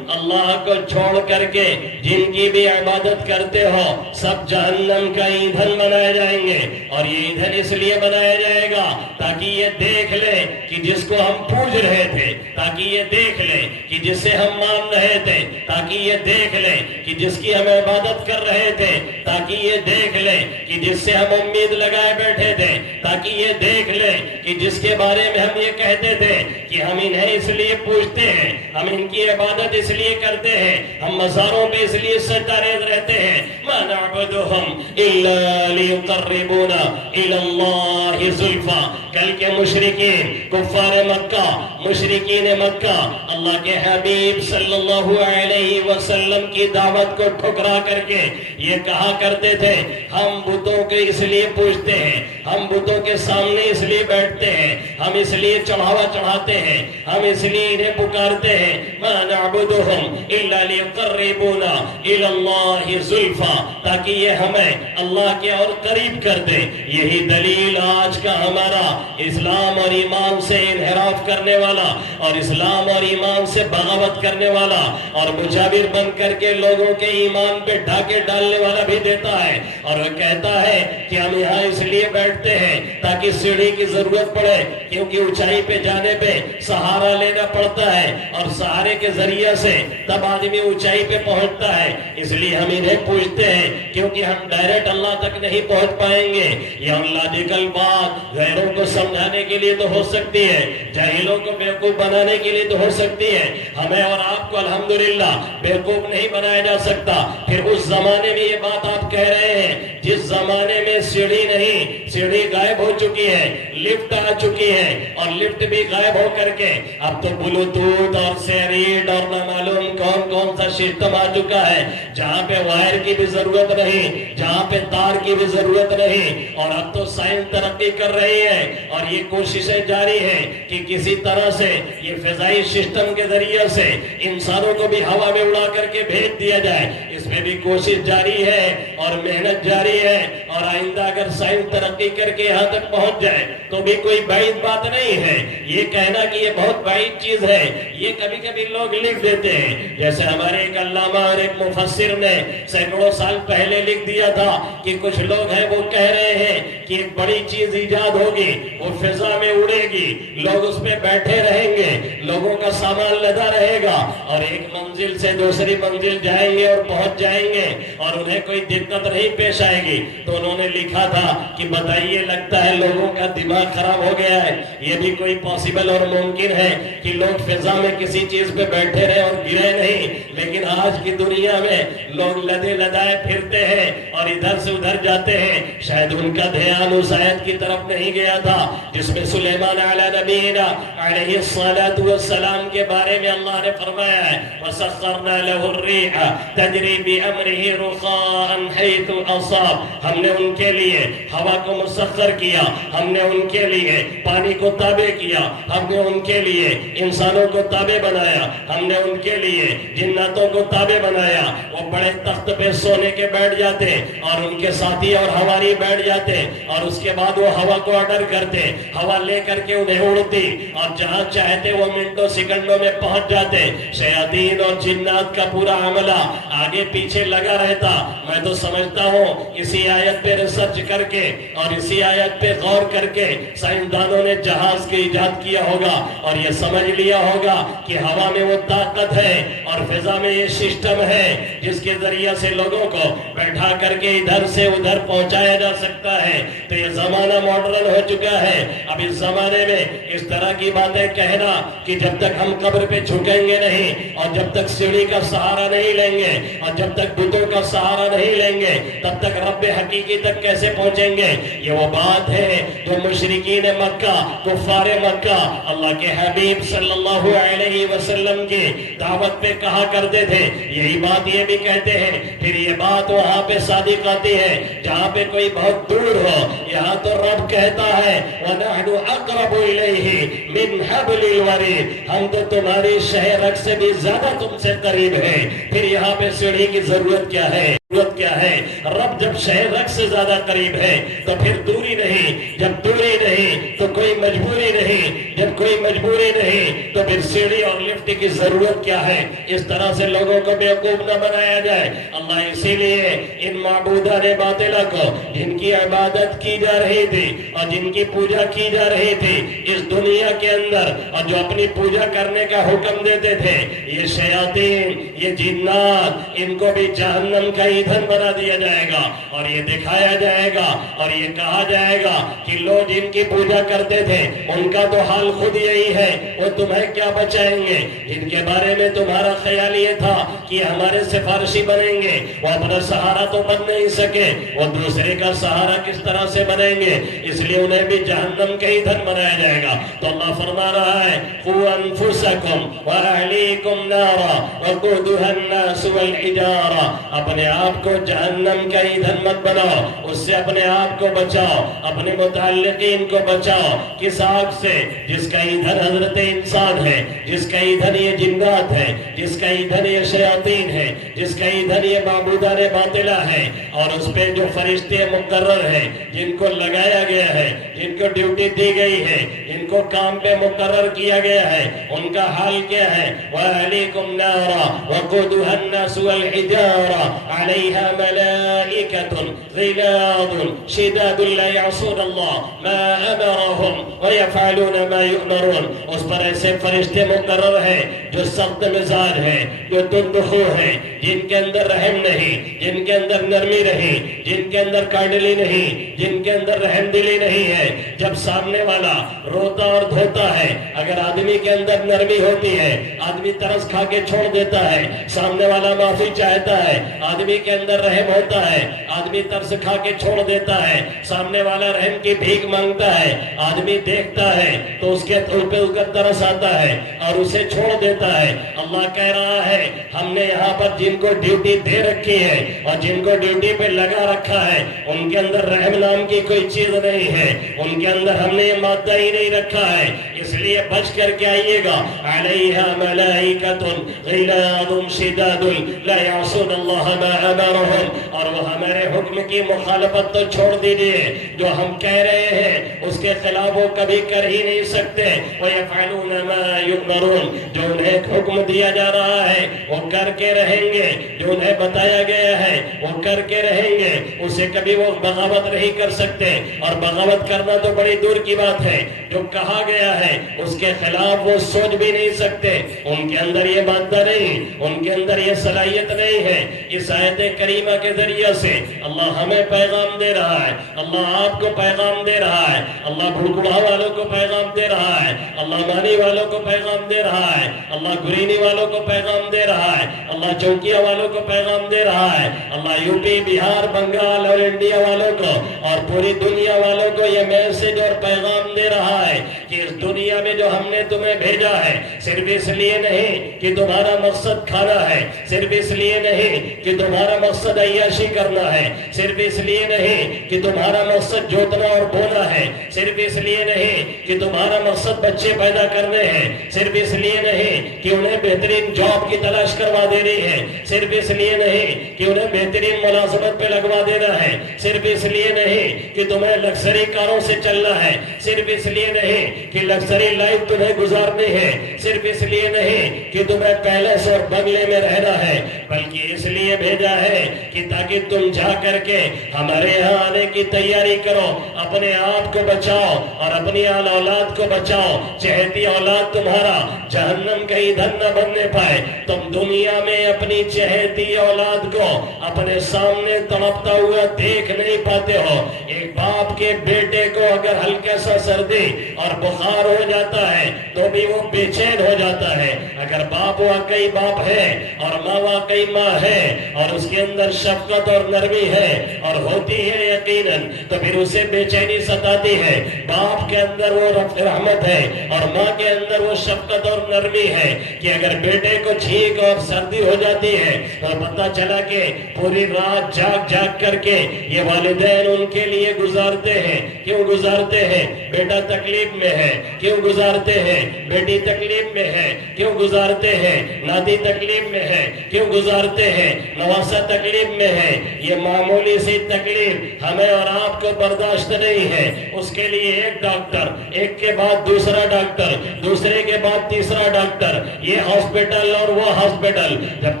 اللہ کو چھوڑ کر کے جن کی بھی عبادت کرتے ہو سب جہنم کا ایندھن بنائے جائیں گے. اور یہ ایندھن اس لیے بنایا جائے گا تاکہ یہ دیکھ لے کہ جس کو ہم پوج رہے تھے, تاکہ یہ دیکھ لے کہ جس سے ہم مان رہے تھے, تاکہ یہ دیکھ لے کہ جس کی ہم عبادت کر رہے تھے, تاکہ یہ دیکھ لے کہ جس سے ہم امید لگائے بیٹھے تھے, تاکہ یہ دیکھ لے کہ جس کے بارے میں ہم یہ کہتے تھے کہ ہم انہیں اس لیے پوجتے ہیں, ہم ان کی عبادت اس لیے کرتے ہیں, ہم مزاروں پہ اس لیے سجدہ ریز رہتے ہیں, ما نعبدهم الا ليقربونا الى الله زلفا. کل کے مشرکین کفار مکہ, مشرکین مکہ اللہ کے حبیب صلی اللہ علیہ وسلم کی دعوت کو ٹھکرا کر کے یہ کہا کرتے تھے ہم بتوں کے اس لیے پوجتے ہیں، ہم بتوں کے سامنے اس لیے بیٹھتے ہیں، ہم اس لیے چڑھاوا چڑھاتے ہیں، ہم اس لیے انہیں پکارتے ہیں ما نعبدہم الا لیقربونا الی اللہ زلفا، تاکہ یہ ہمیں اللہ کے اور قریب کر دے۔ یہی دلیل آج کا ہمارا اسلام اور ایمان سے انحراف کرنے والا اور اسلام اور ایمان سے بغاوت کرنے والا اور مجاور بن کر کے لوگوں کے ایمان پہ ڈھاکے ڈالنے والا بھی دیتا ہے، اور وہ کہتا ہے کہ ہم یہاں اس لیے بیٹھتے ہیں تاکہ سیڑھی کی ضرورت پڑے، کیونکہ اونچائی پہ جانے پہ سہارا لینا پڑتا ہے اور سہارے کے ذریعے سے تب آدمی اونچائی پہ پہنچتا ہے، اس لیے ہم انہیں پوچھتے ہیں کیونکہ ہم ڈائریکٹ اللہ تک نہیں پہنچ پائیں گے۔ یہ لاجیکل بات غیروں کو سمجھانے کے لیے تو ہو سکتی ہے، جاہلوں کو بیوقوف بنانے کے لیے تو ہو سکتی ہے، ہمیں اور آپ کو الحمدللہ بیوقوف نہیں بنایا جا سکتا۔ پھر اس زمانے میں یہ بات آپ کہہ رہے ہیں جس زمانے میں سیڑھی نہیں، سیڑھی غائب ہو چکی ہے، لفٹ آ چکی ہے اور لفٹ بھی غائب ہو کر کے اب تو بلوٹوتھ اور سیریٹ اور نہ معلوم کون سا سسٹم آ چکا ہے جہاں پہ وائر کی بھی ضرورت نہیں، جہاں پہ تار کی بھی ضرورت نہیں، اور اب تو سائنس ترقی کر رہی ہے اور یہ کوششیں جاری ہیں کہ کسی طرح سے یہ فضائی سسٹم کے ذریعے سے انسانوں کو بھی ہوا میں اڑا کر کے بھیج دیا جائے، اس میں بھی کوشش جاری ہے اور محنت جاری ہے، اور آئندہ اگر سائنس ترقی کر کے یہاں تک پہنچ جائے تو بھی کوئی بعید بات نہیں ہے۔ یہ کہنا کہ یہ بہت بعید چیز ہے یہ کبھی کبھی لوگ لکھ دیتے ہیں، جیسے ہمارے ایک علامہ اور ایک مفسر نے سینکڑوں سال پہلے لکھ دیا تھا کہ کچھ لوگ ہیں وہ کہہ رہے ہیں کہ ایک بڑی چیز ایجاد ہوگی، وہ فضا میں اڑے گی، لوگ اس پہ بیٹھے رہیں گے، لوگوں کا سامان لدا رہے گا اور ایک منزل سے دوسری منزل جائیں گے اور پہنچ جائیں گے اور انہیں کوئی دقت نہیں پیش آئے گی۔ تو انہوں نے لکھا تھا کہ بتائیے لگتا ہے لوگوں کا دماغ خراب ہو گیا ہے، یہ بھی کوئی پاسبل اور ممکن ہے کہ لوگ فضا میں کسی چیز پہ بیٹھے رہے اور گرے نہیں، لیکن آج کی دنیا میں لوگ لدے لدائے پھرتے ہیں اور ادھر سے ادھر جاتے ہیں، شاید ان کا دھیان اس آیت کی طرف نہیں گیا تھا جس میں سلیمان علی نبینا علیہ السلام کے بارے میں اللہ نے فرمایا ہے وَسَخَّرْنَا لَهُ الرِّيحَ تَجْرِي بِأَمْرِهِ رُخَاءً حَيْثُ أَصَابَ، ہم نے ان کے لیے ہوا کو مسخر کیا، ہم نے ان کے لیے پانی کو تابع کیا، ہم نے ان کے لیے انسانوں کو تابع بنایا، ہم نے ان کے لیے جناتوں کو تابع بنایا، وہ بڑے تخت پہ سونے کے بیٹھ جاتے اور ان کے ساتھی اور ہواری بیٹھ جاتے اور اس کے بعد وہ ہوا کو آرڈر کرتے، ہوا لے کر کے انہیں اڑتی اور جہاں چاہتے وہ منٹوں سیکنڈوں میں پہنچ جاتے۔ شیاطین اور جنات کا پورا عملہ آگے پیچھے لگا رہتا۔ میں تو سمجھتا ہوں اسی آیت پہ ریسرچ کر کے اور اسی آیت پہ غور کر کے سائنسدانوں نے جہاز کی ایجاد کیا ہوگا اور یہ سمجھ لیا ہوگا کہ ہوا میں وہ طاقت ہے اور فضا میں یہ سسٹم ہے جس کے ذریعے سے لوگوں کو بیٹھا کر کے ادھر سے ادھر پہنچایا جا سکتا ہے۔ تو یہ زمانہ ماڈرن ہو چکا ہے۔ اب اس زمانے میں اس طرح کی باتیں کہنا کہ جب تک ہم قبر پہ جھکیں گے نہیں اور جب تک سیڑھی کا سہارا نہیں لیں گے اور جب تک بتوں کا سہارا نہیں لیں گے تب تک رب حقیقی تک کیسے پہنچیں گے؟ یہ وہ بات ہے جو مشرکین مکہ، کفار مکہ اللہ کے حبیب صلی اللہ علیہ وسلم کی دعوت پہ کہا کرتے تھے۔ یہی بات یہ بھی کہتے ہیں۔ پھر یہ بات وہاں پہ صادق آتی ہے جہاں پہ کوئی بہت دور ہو، یہاں تو رب کہتا ہے وَنَحْنُ أَقْرَبُ إِلَيْهِ مِنْ حَبْلِ الْوَرِيدِ، ہم تو تمہاری شہ رگ سے بھی زیادہ تم سے قریب ہیں۔ پھر یہاں پہ سیڑھی کی ضرورت کیا ہے؟ ضرورت کیا ہے؟ رب جب شہ رگ سے زیادہ قریب ہے تو پھر دوری نہیں، جب دوری نہیں تو کوئی مجبوری نہیں، جب کوئی مجبوری نہیں تو پھر سیڑھی اور لفٹ کی ضرورت کیا ہے؟ اس طرح سے لوگوں کو بیوقوف نہ بنایا جائے۔ اللہ اسی لیے ان معبودان باطلہ کو جن کی عبادت کی جا رہی تھی اور جن کی پوجا کی جا رہی تھی اس دنیا کے اندر اور جو اپنی پوجا کرنے کا حکم دیتے تھے، یہ شیاطین، یہ جنات، ان کو بھی جہنم کا ایندھن بنا دیا جائے گا اور یہ دکھایا جائے گا اور یہ کہا جائے گا کہ لوگ جن کی پوجا کرتے تھے ان کا تو حال خود یہی ہے، وہ تمہیں کیا بچائیں گے؟ جن کے بارے میں تمہارا خیال یہ تھا کہ ہمارے سفارشی بنیں گے، وہ اپنا سہارا تو بن نہیں سکے، وہ دوسرے کا سہارا کس طرح سے بنیں گے؟ اس لیے انہیں بھی جہنم کا ایندھن بنایا جائے گا۔ تو اللہ فرما رہا ہے قُوْ أَنفُسَكُمْ وَأَهْلِيكُمْ نَارًا وَقُودُهَا النَّاسُ وَالْحِجَارَةُ، اپنے آپ کو جہنم کا ایندھن مت بناؤ، اس سے اپنے آپ کو بچاؤ، اپنے متعلقین کو بچاؤ۔ کس آگ سے؟ جس کا ایندھن حضرت انسان ہے، جس کا ایندھن یہ جنات ہے، جس کا ایندھن یہ شیاطین ہے، جس کا ایندھن یہ معبودان باطلہ ہے، اور اس پہ جو فرشتے مقرر ہیں، جن کو لگایا گیا ہے، جن کو ڈیوٹی دی گئی ہے، جن کو کام پہ مقرر کیا گیا ہے، ان کا حال کیا ہے؟ وَأَهْلِيكُمْ نَارًا وَقُودُهَا النَّاسُ وَالْحِجَارَةُ عَلَيْهَا مَلَائِكَةٌ غِلَاظٌ شِدَادٌ لَا يَعْصُونَ اللَّهَ مَا أَمَرَهُمْ وَيَفْعَلُونَ مَا يُؤْمَرُونَ۔ اس پر ایسے فرشتے مقرر ہیں جو سخت مزاج ہیں، جو تندخو ہیں، جن کے اندر رحم نہیں، جن کے اندر نرمی نہیں، جن کے اندر کاڈلی نہیں، جن کے اندر رحم دلی نہیں ہے۔ جب سامنے والا روتا اور دھوتا ہے، اگر آدمی کے اندر نرمی ہوتی ہے، آدمی ترس کھا کے چھوڑ دیتا ہے، سامنے والا معافی چاہتا ہے، آدمی کے اندر رحم ہوتا ہے، آدمی ترس کھا کے چھوڑ دیتا ہے، سامنے والا رحم کی بھیک مانگتا ہے، آدمی دیکھتا ہے تو اس کے اوپر ترس آتا ہے اور اسے چھوڑ دیتا ہے۔ اللہ کہہ رہا ہے ہم نے یہاں پر جن کو ڈیوٹی دے رکھی ہے اور جن کو ڈیوٹی پہ لگا رکھا ہے، ان کے اندر رحم نام کی کوئی چیز نہیں ہے، ان کے اندر ہم نے یہ مادہ ہی نہیں رکھا ہے۔ اس لیے بچ کر کے آئیے گا۔ علیہا ملائکۃ غلاظ شداد لا یعصون اللہ ما امرهم، اور وہ ہمارے حکم کی مخالفت تو چھوڑ دیجیے، جو ہم کہہ رہے ہیں اس کے خلاف وہ کبھی کر ہی نہیں سکتے۔ وَيَفْعَلُونَ مَا يُؤْمَرُونَ، جو انہیں حکم دیا جا رہا ہے وہ کر کے رہیں گے، جو انہیں بتایا گیا ہے وہ کر کے رہیں گے، اسے کبھی وہ بغاوت نہیں کر سکتے، اور بغاوت کرنا تو بڑی دور کی بات ہے، جو کہا گیا ہے اس کے خلاف وہ سوچ بھی نہیں سکتے، ان کے اندر یہ مادہ نہیں، ان کے اندر یہ صلاحیت نہیں ہے۔ اس آیت کریمہ کے ذریعے سے اللہ ہمیں پیغام دے رہا ہے، اللہ آپ کو پیغام دے رہا ہے، اللہ بھڑکڑا والوں کو پیغام دے رہا ہے، اللہ مانی والوں کو پیغام دے رہا ہے، اللہ گرینی والوں کو پیغام دے رہا ہے، اللہ چوکیا والوں کو پیغام دے رہا ہے، اللہ یو پی، بہار، بنگال اور انڈیا والوں کو اور پوری دنیا والوں کو یہ میسج اور پیغام دے رہا ہے کہ اس دنیا میں جو ہم نے تمہیں بھیجا ہے صرف اس لیے نہیں کہ تمہارا مقصد کھانا ہے، صرف اس لیے نہیں کہ تمہارا مقصد عیاشی کرنا ہے، صرف اس لیے نہیں کہ تمہارا مقصد جوتنا اور بونا ہے، صرف اس لیے نہیں کہ تمہارا مقصد بچے پیدا کرنے ہیں، صرف اس لیے نہیں کہ انہیں بہترین جاب کی تلاش کروا دینی ہے، صرف اس لیے نہیں کہ انہیں بہترین ملازمت پہ لگوا دینا ہے، صرف اس لیے نہیں کہ تمہیں لگژری کاروں سے چلنا ہے، صرف اس لیے نہیں کہ لگژری لائف تمہیں گزارنی ہے، صرف اس لیے نہیں کہ تمہیں پیلس اور بنگلے میں رہنا ہے، بلکہ اس لیے بھیجا ہے کہ تاکہ تم جا کر کے ہمارے یہاں آنے کی تیاری کرو، اپنے آپ کو بچاؤ اور اپنی آل اولاد کو بچاؤ، چہتی اولاد تمہارا جہنم کا ایندھن نہ بننے پائے۔ تم دنیا میں اپنی چہتی اولاد کو اپنے سامنے تڑپتا ہوا دیکھ نہیں پاتے ہو۔ ایک باپ کے بیٹے کو اگر ہلکا سا سردی اور بخار ہو جاتا ہے تو بھی وہ بے چین ہو جاتا ہے۔ اگر باپ واقعی باپ ہے اور ماں واقعی ماں ہے اور اس کے اندر شفقت اور نرمی ہے اور ہوتی ہے یقیناً، تو پھر اسے بے چینی ستاتی ہے۔ باپ کے اندر وہ رحمت ہے اور ماں کے اندر وہ شفقت اور نرمی ہے کہ اگر بیٹے کو چھینک اور سردی ہو جاتی ہے تو پتہ چلا کہ پوری رات جاگ جاگ کر کے یہ والدین ان کے لیے گزارتے ہیں۔ کیوں گزارتے ہیں؟ بیٹا تکلیف میں ہے، کیوں گزارتے ہیں؟ بیٹی تکلیف میں ہے، کیوں گزارتے ہیں؟ نادی تکلیف میں ہے، کیوں گزارتے ہیں؟ نواسا تکلیف میں ہے۔ یہ معمولی سی تکلیف ہمیں اور آپ کو برداشت نہیں ہے، اس کے لیے ایک ڈاکٹر، ایک کے بعد دوسرا ڈاکٹر، دوسرے کے بعد تیسرا ڈاکٹر، یہ ہاسپٹل اور وہ ہاسپٹل، جب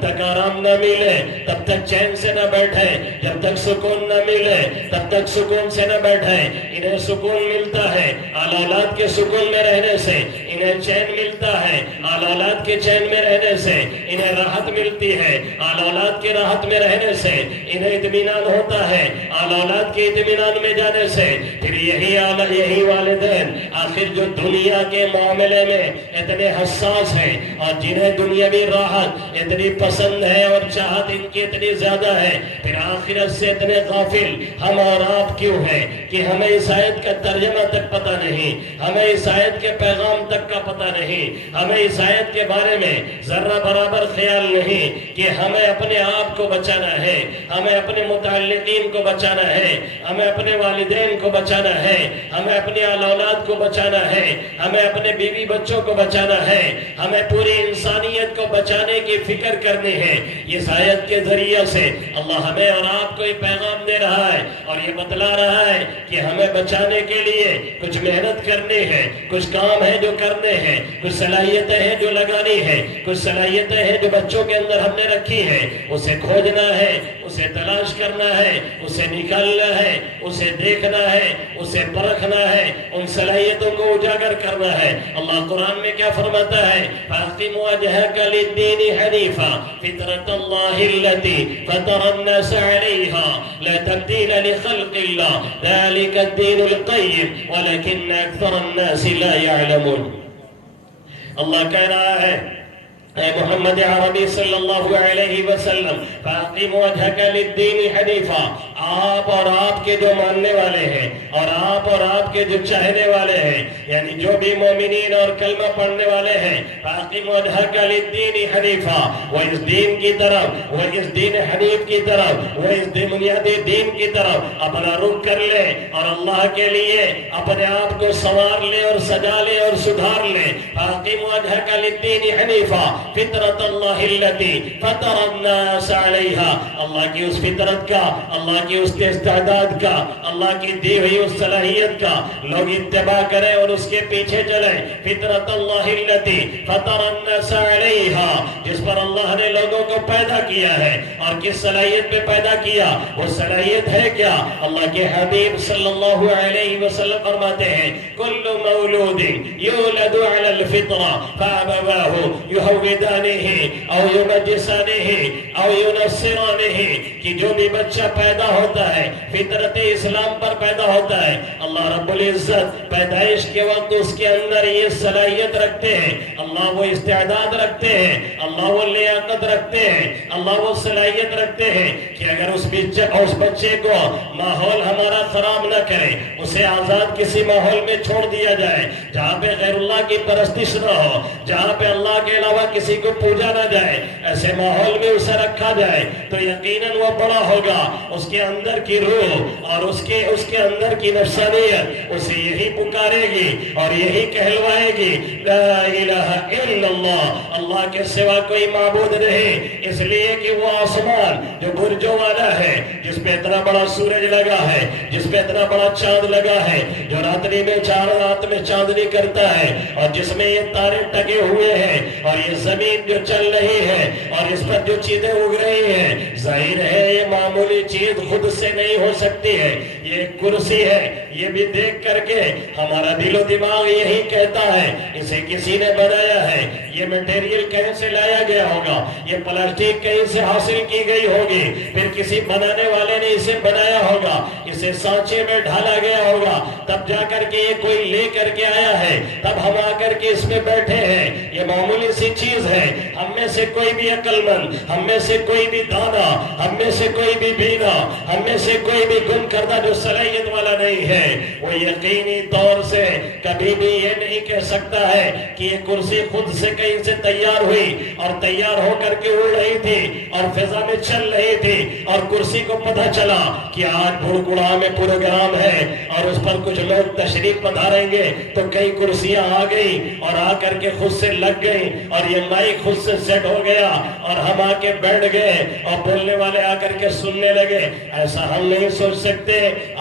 تک آرام نہ ملے تب تک چین سے نہ بیٹھے، جب تک سکون نہ ملے تب تک سکون سے نہ بیٹھے۔ انہیں سکون ملتا ہے آل اولاد کے سکون میں رہنے سے، انہیں چین ملتا ہے آل اولاد اولاد کے چین میں رہنے سے انہیں راحت ملتی ہے، آل اولاد کے راحت میں رہنے سے انہیں اطمینان ہوتا ہے، آل اولاد کے اطمینان میں جانے سے پھر یہی والدین آخر جو دنیا کے معاملے میں اتنے حساس ہیں اور جنہیں دنیاوی راحت اتنی پسند ہے اور چاہت ان کی اتنی زیادہ ہے، پھر آخرت سے اتنے غافل ہم اور آپ کیوں ہیں کہ ہمیں اس آیت کا ترجمہ تک پتہ نہیں، ہمیں اس آیت کے پیغام تک کا پتہ نہیں، ہمیں اس آیت کے بارے میں ذرہ برابر خیال نہیں کہ ہمیں اپنے آپ کو بچانا ہے، ہمیں اپنے متعلقین کو بچانا ہے، ہمیں اپنے والدین کو بچانا ہے، ہمیں اپنی اولاد کو بچانا ہے، ہمیں اپنے بیوی بچوں کو بچانا ہے، ہمیں پوری انسانیت کو بچانے کی فکر کرنی ہے۔ اس آیت کے ذریعے سے اللہ ہمیں اور آپ کو یہ پیغام دے رہا ہے اور یہ بتلا رہا ہے کہ ہمیں بچانے کے لیے کچھ محنت کرنی ہے، کچھ کام ہے جو کرنے ہیں، کچھ صلاحیتیں ہیں جو لگانی ہے، کچھ صلاحیتیں ہیں جو بچوں کے اندر ہم نے رکھی ہے، اسے کھوجنا ہے، اسے تلاش کرنا ہے، اسے نکالنا ہے، اسے دیکھنا ہے، اسے پرکھنا ہے، ان صلاحیتوں کو اجاگر کرنا ہے۔ اللہ قرآن میں کیا فرماتا ہے؟ فَأَقِمْ وَجْهَكَ لِلدِّينِ حَنِيفًا فِطْرَةَ اللَّهِ الَّتِي فَطَرَ النَّاسَ عَلَيْهَا لَا تَبْدِيلَ لِخَلْقِ اللَّهِ ذَلِكَ الدِّينُ الْقَيِّمُ وَلَكِنَّ أَكْثَرَ النَّاسِ لَا يَعْلَمُونَ۔ اللہ کہہ رہا ہے اے محمد عربی صلی اللہ علیہ وسلم فَأَقِمْ وَجْهَكَ لِلدِّينِ حَنِيفًا، آپ اور آپ کے جو ماننے والے ہیں اور آپ کے جو چاہنے والے ہیں، یعنی جو بھی مومنین اور کلمہ پڑھنے والے ہیں، فَأَقِمْ وَجْهَكَ لِلدِّينِ حَنِيفًا، وہ اس دین کی طرف، وہ اس دین حنیف کی طرف، وہ اس بنیادی دین کی طرف اپنا رخ کر لے اور اللہ کے لیے اپنے آپ کو سنوار لے اور سجا لے اور سدھار لے۔ فَأَقِمْ وَجْهَكَ لِلدِّينِ حَنِيفًا فطرت اللہ التي فطر الناس علیہا، اللہ کی اس فطرت کا، اللہ کی اس استعداد کا، اللہ کی دی ہوئی اس صلاحیت کا لوگ اتباع کریں اور اس کے پیچھے چلیں۔ فطرت اللہ التي فطر الناس علیہا، جس پر اللہ نے لوگوں کو پیدا کیا ہے، اور کس صلاحیت پہ پیدا کیا؟ وہ صلاحیت ہے کیا؟ اللہ کے حبیب صلی اللہ علیہ وسلم فرماتے ہیں کل مولود یولد علی الفطرہ فابواہ یہودانہ او یمجسانہ او ینصرانہ، کہ جو بھی بچہ پیدا ہوتا ہے فطرت اسلام پر پیدا ہوتا ہے، اللہ رب العزت پیدائش کے وقت اس کے اندر یہ صلاحیت رکھتے ہیں، اللہ وہ استعداد رکھتے ہیں، اللہ وہ لیاقت رکھتے ہیں، اللہ وہ صلاحیت رکھتے ہیں کہ اگر اس بچے کو ماحول ہمارا خراب نہ کرے، اسے آزاد کسی ماحول میں چھوڑ دیا جائے جہاں پہ غیر اللہ کی پرستش نہ ہو، جہاں پہ اللہ کے علاوہ کسی کو پوجا نہ جائے، ایسے ماحول میں اسے رکھا جائے تو یقیناً وہ بڑا ہوگا، اس کے اندر کی روح اور اس کے اندر کی نفسانیت اسے یہی پکارے گی اور یہی کہلوائے گی لا الہ الا اللہ، اللہ کے سوا کوئی معبود نہیں، اس لیے کہ وہ آسمان جو برجوں والا ہے، جس پہ اتنا بڑا سورج لگا ہے، جس پہ اتنا بڑا چاند لگا ہے، جو راتری میں رات میں چاندنی کرتا ہے، اور جس میں یہ تارے ٹکے ہوئے ہیں، اور یہ زمین جو چل رہی ہے اور اس پر جو چیزیں اگ رہی ہیں، ظاہر ہے یہ معمولی چیز خود سے نہیں ہو سکتی ہے، یہ ایک کرسی ہے، یہ بھی دیکھ کر کے ہمارا دل و دماغ یہی کہتا ہے اسے کسی نے بنایا ہے، یہ میٹیریل کہیں سے لایا گیا ہوگا، یہ پلاسٹک کہیں سے حاصل کی گئی ہوگی، پھر کسی بنانے والے نے اسے بنایا ہوگا، اسے سانچے میں ڈھالا گیا ہوگا، تب جا کر کے یہ کوئی لے کر کے آیا ہے، تب ہم آ کر کے اس میں بیٹھے ہیں، یہ معمولی سی چیز ہے، ہم میں سے کوئی بھی عقل مند، ہم میں سے کوئی بھی دانا، ہم میں سے کوئی بھی بینا، ہم میں سے کوئی بھی گم کردہ جو صلاحیت والا نہیں ہے، وہ یقینی طور سے کبھی بھی یہ نہیں کہہ سکتا ہے کہ یہ کرسی خود سے کہیں سے تیار ہوئی اور تیار ہو کر کے اڑ رہی تھی اور فضا میں چل رہی تھی اور کرسی کو پتہ چلا کہ آج بھڑکڑا میں پروگرام ہے اور اس پر کچھ لوگ تشریف پدھاریں گے تو کئی کرسیاں آ گئی اور آ کر کے خود سے لگ گئی اور یہ مائک خود سے سیٹ ہو گیا اور ہم آ کے بیٹھ گئے اور بولنے والے آ کر کے سننے لگے۔ ایسا ہم نہیں سوچ سکتے،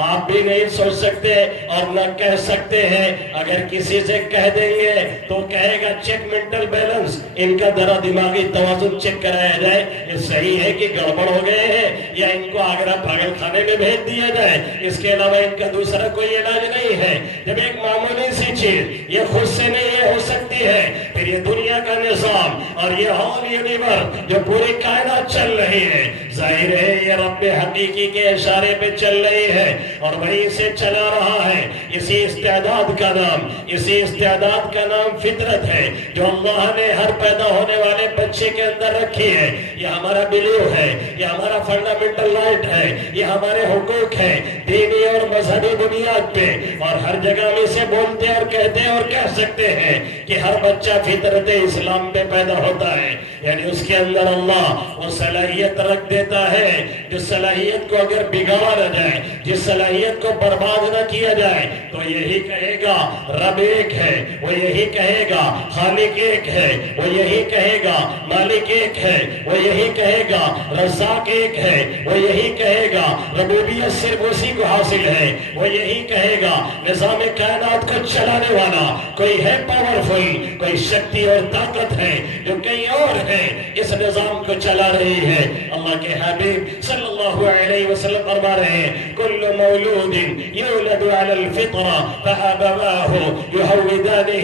آپ بھی نہیں سوچ سکتے اور نہ کہہ سکتے ہیں۔ اگر کسی سے کہہ دیں گے تو کہے گا چیک مینٹل بیلنس، ان کا ذرا دماغی توازن چیک کرایا جائے، یہ صحیح ہے کہ گڑبڑ ہو گئے ہیں، یا ان کو آگرہ پاگل خانے میں بھیج دیا جائے، اس کے علاوہ ان کا دوسرا کوئی علاج نہیں ہے۔ جب ایک معمولی سی چیز یہ خود سے نہیں ہو سکتی ہے، پھر یہ دنیا کا نظام اور یہ ہول یونیورس جو پوری کائنات چل رہی ہے، ظاہر ہے یہ رب حقیقی کے اشارے پہ چل رہی ہے اور وہی سے چلا رہا ہے۔ اسی استعداد کا نام فطرت ہے جو اللہ نے ہر پیدا ہونے والے بچے کے اندر رکھی ہے۔ یہ ہمارا بلیو ہے، یہ ہمارا فنڈامنٹل رائٹ ہے، یہ ہمارے حقوق ہے دینی اور مذہبی بنیاد پہ، اور ہر جگہ میں سے بولتے اور کہتے ہیں اور کہہ سکتے ہیں کہ ہر بچہ فطرت اسلام پہ پیدا ہوتا ہے، یعنی اس کے اندر اللہ وہ صلاحیت رکھ دیتا ہے جس صلاحیت کو اگر بگاڑا نہ جائے، جس صلاحیت کو برباد نہ کیا جائے تو یہی کہے گا رب ایک ہے، وہ یہی کہے گا خالق ایک ہے، وہ یہی کہے گا مالک ایک ہے، وہ یہی کہے گا رزاق ایک ہے، وہ یہی کہے گا ربوبیت صرف اسی کو حاصل ہے، وہ یہی کہے گا نظام کائنات کو چلانے والا کوئی ہے پاورفل، کوئی شکتی اور طاقت ہے جو کہیں اور ہے اس نظام کو چلا رہی ہے۔ اللہ کے حبیب صلی اللہ علیہ وسلم فرما رہے ہیں کل مولود یولد علی الفطرہ فابواہ یہودانہ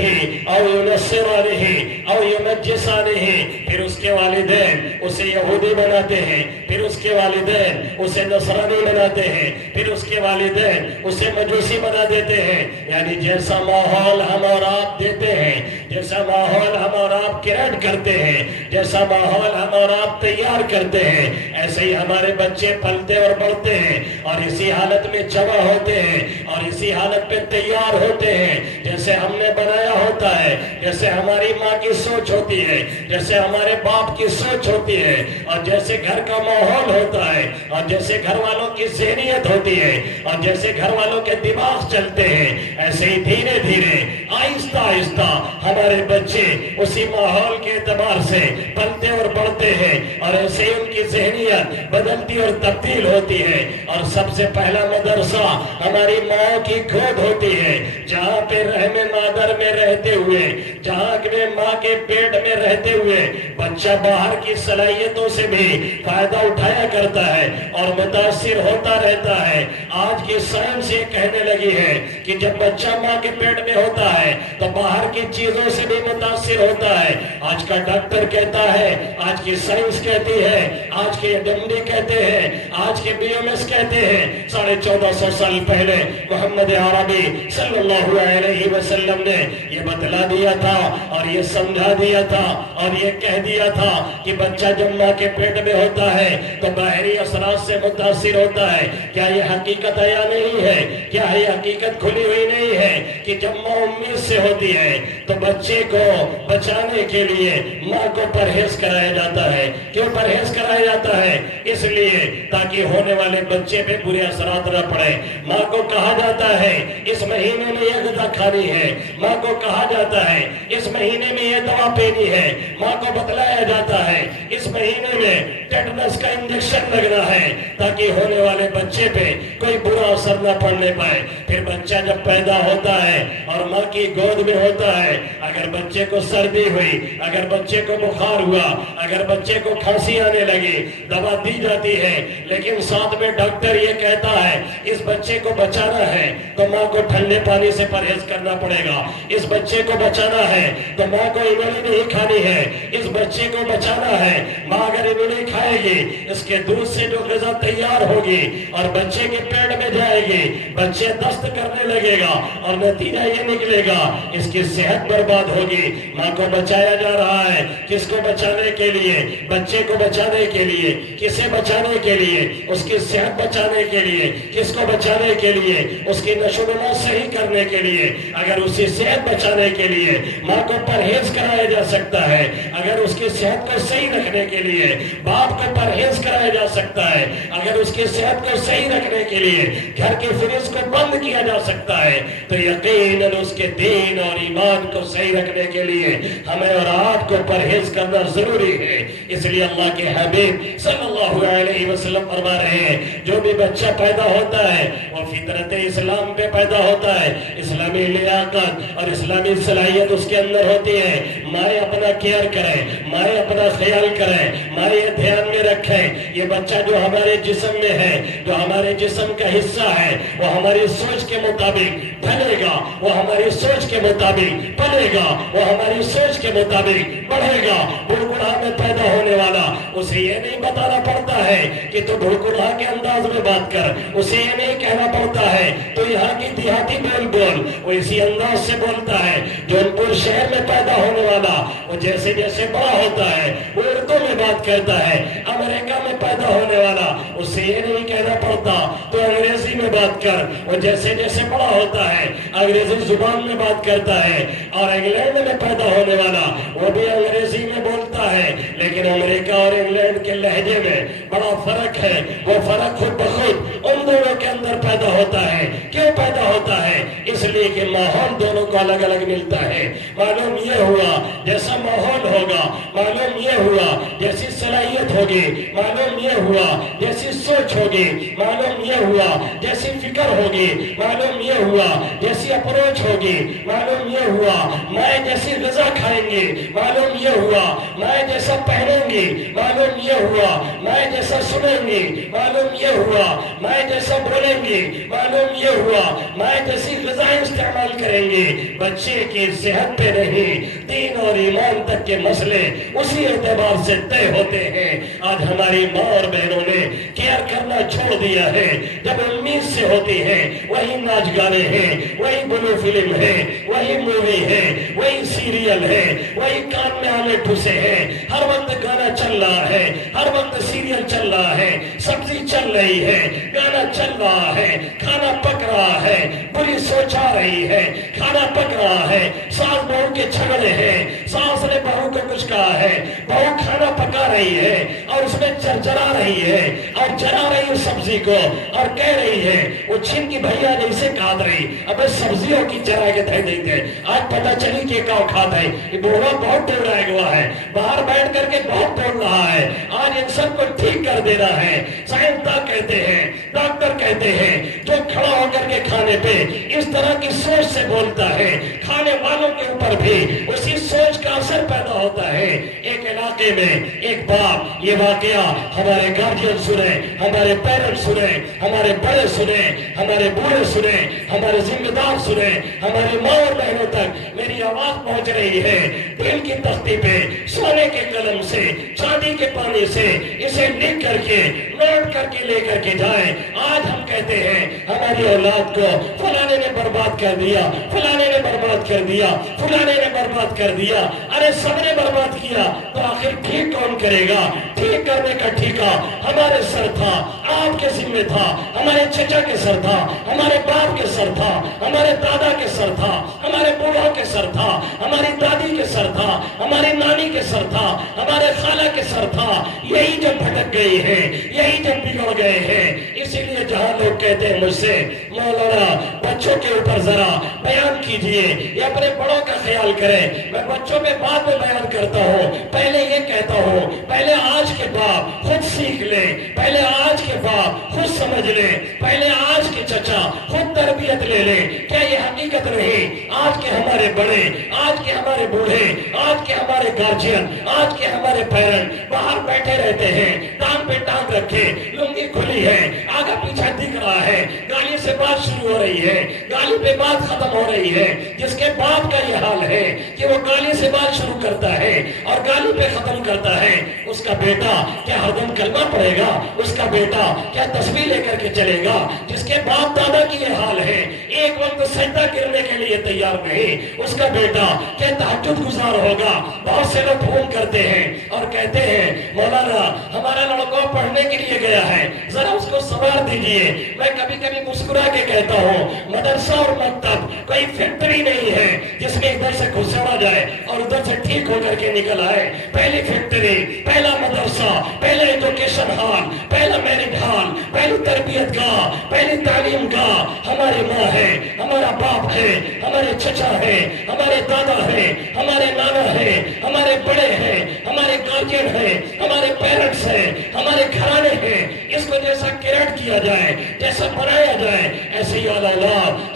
او ینصرانہ او یمجسانہ، پھر اس کے والدین اسے یہودی بناتے ہیں، پھر اس کے والدین اسے نصرانی بناتے ہیں، پھر اس کے والدین اسے مجوسی بنا دیتے ہیں۔ یعنی جیسا ماحول ہم اور آپ دیتے ہیں، جیسا ماحول ہم اور آپ کریٹ کرتے ہیں، جیسا ماحول ہم اور آپ تیار کرتے ہیں، ایسے ہی ہمارے بچے پلتے اور بڑھتے ہیں اور اسی حالت میں جمع ہوتے ہیں اور اسی حالت پہ تیار ہوتے ہیں جیسے ہم نے بنایا ہوتا ہے، جیسے ہماری ماں کی سوچ ہوتی ہے، جیسے ہمارے باپ کی سوچ ہوتی ہے، اور جیسے گھر کا ماحول ہوتا ہے، اور جیسے گھر والوں کی ذہنیت ہوتی ہے، اور جیسے گھر والوں کے دماغ چلتے ہیں، ایسے ہی دھیرے دھیرے آہستہ آہستہ ہمارے بچے اسی ماحول کے اعتبار سے پلتے اور بڑھتے ہیں، اور ایسے ہی ان کی ذہنیت بدلتی اور تبدیل ہوتی ہے۔ اور سب سے پہلا مدرسہ ہماری ماں کی گود ہوتی ہے، جہاں پہ رحم مادر میں رہتے ہوئے، جہاں پہ ماں کے پیٹ میں رہتے ہوئے بچہ باہر کی صلاحیتوں سے بھی فائدہ اٹھایا کرتا ہے اور متاثر ہوتا رہتا ہے۔ آج کی سائنس یہ کہنے لگی ہے کہ جب بچہ ماں کے پیٹ میں ہوتا ہے تو باہر کی چیزوں سے بھی متاثر ہوتا ہے۔ آج کا ڈاکٹر کہتا ہے، آج کی سائنس کہتی ہے، آج کے ڈمڈی کہتے ہیں، آج کے بی ایم ایس کہتے ہیں، 1450 سال پہلے محمد عربی صلی اللہ علیہ وسلم نے یہ بتلا دیا تھا اور یہ سمجھا دیا تھا اور یہ کہہ دیا تھا کہ بچہ جب ماں کے پیٹ میں ہوتا ہے تو باہری اثرات سے متاثر ہوتا ہے۔ کیا یہ حقیقت ہے یا نہیں ہے؟ کیا یہ حقیقت کھلی ہوئی نہیں ہے کہ جب ماں امید سے ہوتی ہے تو بچے کو بچانے کے لیے ماں کو پرہیز کرایا جاتا ہے؟ کیوں پرہیز کرایا جاتا ہے؟ اس لیے تاکہ ہونے والے بچے پہ برے اثرات نہ پڑے۔ ماں کو کہا جاتا ہے اس مہینے میں یہ غذا کھانی ہے، ماں کو کہا جاتا ہے اس مہینے میں یہ دوا پینی ہے، ماں کو بتلایا جاتا ہے اس مہینے میں ٹیٹنس کا انجیکشن لگنا ہے تاکہ ہونے والے بچے پہ کوئی برا اثر نہ پڑنے پائے۔ پھر بچہ جب پیدا ہوتا ہے اور ماں کی گود میں ہوتا ہے، اگر بچے کو سردی ہوئی، اگر بچے کو بخار ہوا، اگر بچے کو کھانسی آنے لگی، دوا دی جاتی ہے، لیکن ساتھ میں ڈاکٹر یہ کہتا ہے اس بچے کو بچانا ہے تو ماں کو ٹھنڈے پانی سے پرہیز کرنا پڑے گا، اس بچے کو بچانا ہے تو ماں کو املی نہیں کھانی ہے، اس بچے کو بچانا ہے، ماں اگر املی کھائے گی اس کے دودھ سے جو غذا تیار ہوگی اور بچے کے پیٹ میں جائے گی، بچے دست کرنے لگے گا اور نتیجہ یہ نکلے گا اس کی صحت برباد ہوگی۔ ماں کو بچایا جا رہا ہے، کس کو بچانے کے لیے؟ بچے کو بچانے کے لیے۔ کسے بچانے کے لیے؟ اس کی صحت بچانے کے لیے۔ کس کو بچانے کے لیے؟ اس کی نشو و نما صحیح کرنے کے لیے۔ اگر اسی صحت بچانے کے لیے ماں کو پرہیز کرایا جا سکتا ہے، اگر اس کی صحت کو صحیح رکھنے کے لیے باپ کو پرہیز کرایا جا سکتا ہے، اگر اس کی صحت کو صحیح رکھنے کے لیے گھر کی فریج کو بند کیا جا سکتا ہے، تو یقیناً اس کے دین اور ایمان کو صحیح رکھنے کے لیے ہمیں اور آپ کو پرہیز کرنا ضروری ہے۔ اس لیے اللہ کے حبیب صلی اللہ علیہ وسلم فرما رہے ہیں جو بھی بچہ پیدا ہوتا ہے وہ فطرت اسلام پہ پیدا ہوتا ہے، اسلامی لیاقت اور اسلامی صلاحیت اس کے اندر ہوتی ہے۔ مائیں اپنا کیئر کریں، مائیں اپنا خیال کریں، مائیں یہ دھیان میں رکھیں یہ بچہ جو ہمارے جسم میں ہے، جو ہمارے جسم کا حصہ ہے، وہ ہماری سوچ کے مطابق ڈھلے گا، وہ ہماری سوچ کے مطابق پلے گا، وہ ہماری سوچ کے مطابق بڑھے گا۔ بھڑکڑا میں پیدا ہونے والا اسے یہ نہیں بتانا پڑتا ہے کہ تو بھڑکڑا کے انداز میں بات کر، اسے یہ نہیں کہنا پڑتا ہے تو یہاں کی دیہاتی بول وہ اسی انداز سے بولتا ہے۔ جونپور شہر میں پیدا ہونے والا وہ جیسے جیسے بڑا ہوتا ہے وہ اردو میں بات کرتا ہے۔ امریکہ میں پیدا ہونے والا اسے یہ نہیں کہنا پڑتا تو انگریزی میں بات کر، وہ جیسے جیسے بڑا ہوتا ہے انگریزی زبان میں بات کرتا ہے۔ اور انگلینڈ میں پیدا ہونے والا وہ بھی انگریزی میں بولتا ہے، لیکن امریکہ اور انگلینڈ کے لہجے میں بڑا فرق ہے۔ وہ فرق خود بخود ان دونوں کے اندر پیدا ہوتا ہے۔ کیوں پیدا ہوتا ہے؟ اس لیے کہ ماحول دونوں کو الگ الگ ملتا ہے۔ معلوم یہ ہوا جیسا ماحول ہوگا، معلوم یہ ہوا جیسی صلاحیت ہوگی، معلوم یہ ہوا جیسی سوچ ہوگی، معلوم یہ ہوا جیسی فکر ہوگی، معلوم یہ ہوا جیسی اپروچ ہوگی، معلوم یہ ہوا میں جیسی غذا کھائیں گے، معلوم یہ ہوا میں جیسا پہنیں گے، معلوم یہ ہوا میں جیسا سنیں گے، معلوم یہ ہوا میں جیسا بولیں گے، معلوم یہ ہوا میں جیسی غذائیں استعمال کریں گے۔ بچے کی صحت پہ نہیں، دین اور ایمان تک کے مسئلے اسی اعتبار سے طے ہوتے ہیں۔ آج ہماری ماں اور بہنوں نے کیئر کرنا چھوڑ دیا ہے۔ جب امید سے ہوتی ہے وہی ناچ گانے ہیں، وہی بلو فلم ہے، وہی مووی ہے، وہی سیریل ہے، وہی کان میں آنے ٹھسے ہیں۔ ہر وقت گانا چل رہا ہے، ہر وقت سیریل چل رہا ہے، سبزی چل رہی ہے، گانا چل رہا ہے، کھانا پک رہا ہے، بری سوچ آ رہی ہے، کھانا پک رہا ہے، ساس بہو کے جھگڑے ہیں، ساس نے بہو کو کچھ کہا ہے، بہو کھانا پکا رہی ہے اور اس میں چرچرا رہی ہے اور جلا رہی ہے سبزی کو اور کہہ رہی ہے وہ چھن کی بھیا نے اسے کھاد رہی، ابے سبزیوں کی چرا کے دھائی دیتے ہیں۔ آج پتہ چلی کہ کاؤ کھاتا ہے، یہ بوڑھا بہت ٹوڑا ہوا ہے، باہر بیٹھ کر کے بہت ٹوڑ رہا ہے، آج ان سب کو ٹھیک کر دینا ہے۔ سائنسداں کہتے ہیں، ڈاکٹر کہتے ہیں، جو کھڑا ہو کر کے کھانے پہ اس طرح کی سوچ سے بولتا ہے، کھانے والوں کے اوپر بھی اسی سوچ کا اثر پیدا ہوتا ہے۔ ایک علاقے میں ایک باپ، یہ واقعہ ہمارے گارجین سنے، ہمارے پیرنٹ سنے، ہمارے بڑے سنے، ہمارے بوڑھے سنے، ہمارے ذمہ دار سنے، ہماری ماں اور بہنوں تک میری آواز پہنچ رہی ہے۔ دل کی تختی پہ سونے کے قلم سے، چاندی کے پانی سے اسے لکھ کر کے، نوٹ کر کے لے کر کے جائیں۔ آج ہم کہتے ہیں ہماری اولاد کو فلانے نے برباد کر دیا، فلانے نے برباد کر دیا، فلانے نے برباد کر دیا۔ ارے سب نے برباد کیا تو آخر ٹھیک کون کرے گا؟ ٹھیک کرنے کا ٹھیکہ ہمارے سر تھا، آپ کے ذمہ تھا، ہمارے چچا کے سر تھا، ہمارے باپ کے سر تھا، ہمارے دادا کے سر تھا، ہمارے بوڑھوں کے سر تھا، ہماری دادی کے سر تھا، ہماری نانی کے سر تھا، ہمارے خالہ کے سر تھا۔ یہی جب بھٹک گئے ہیں، یہی جب بگڑ گئے ہیں، اسی لیے جہاں لوگ کہتے ہیں مجھ سے مولانا بچوں کے اوپر ذرا بیان کیجئے یا اپنے بڑوں کا خیال کریں، میں بچوں پہ بعد میں بیان کرتا ہوں، پہلے یہ کہتا ہوں پہلے آج کے باپ خود سیکھ لیں، پہلے آج کے باپ خود سمجھ لیں، پہلے آج کے چچا خود تربیت لے لیں۔ کیا یہ حقیقت نہیں؟ آج کے ہمارے بڑے، آج کے ہمارے بوڑھے، آج کے ہمارے گارجین، آج کے ہمارے پیرنٹ باہر بیٹھے رہتے ہیں، ٹانگ پہ ٹانگ رکھے، لنگی کھلی ہے، آگا پیچھا دکھ رہا ہے، گالی سے بات شروع ہو رہی ہے، گالی پہ بات ختم ہو رہی ہے۔ جس کے باپ کا یہ حال ہے کہ وہ گالی سے بات شروع کرتا ہے اور گالی پہ ختم کرتا ہے، اس کا بیٹا کیا ہر دم کلمہ پڑھے گا؟ اس کا بیٹا کیا تسبیح لے کر کے چلے گا؟ جس کے باپ دادا کی یہ حال ہے، ایک وقت سجدہ کرنے کے لیے تیار نہیں، اس کا بیٹا کیا تہجد گزار ہوگا؟ بہت سے لوگ فون کرتے ہیں اور کہتے ہیں مولانا ہمارا لڑکا پڑھنے کے لیے گیا ہے، ذرا اس کو سنوار دیجئے۔ میں کبھی کبھی مسکرا کے کہتا ہوں مدرسہ اور مکتب کوئی فیکٹری نہیں ہے جس میں ادھر سے گھسڑا جائے اور ادھر سے ٹھیک ہو کر کے نکل آئے۔ پہلی فیکٹری، پہلا مدرسہ، پہلا ایجوکیشن ہال، پہلا میرج ہال، پہلی تربیت گاہ، پہلی تعلیم گاہ ہماری ماں ہے، ہمارا باپ ہے، ہمارے چچا ہے، ہمارے دادا ہے، ہمارے نانا ہے، ہمارے بڑے ہیں، ہمارے گارجین ہیں، ہمارے پیرنٹس ہیں، ہمارے گھرانے ہیں۔ اس کو جیسا کریٹ کیا جائے، جیسا بنایا جائے، ایسے ہی اولاد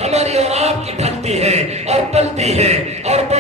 ہماری اور آپ کی ڈھلتی ہے اور پلتی ہے اور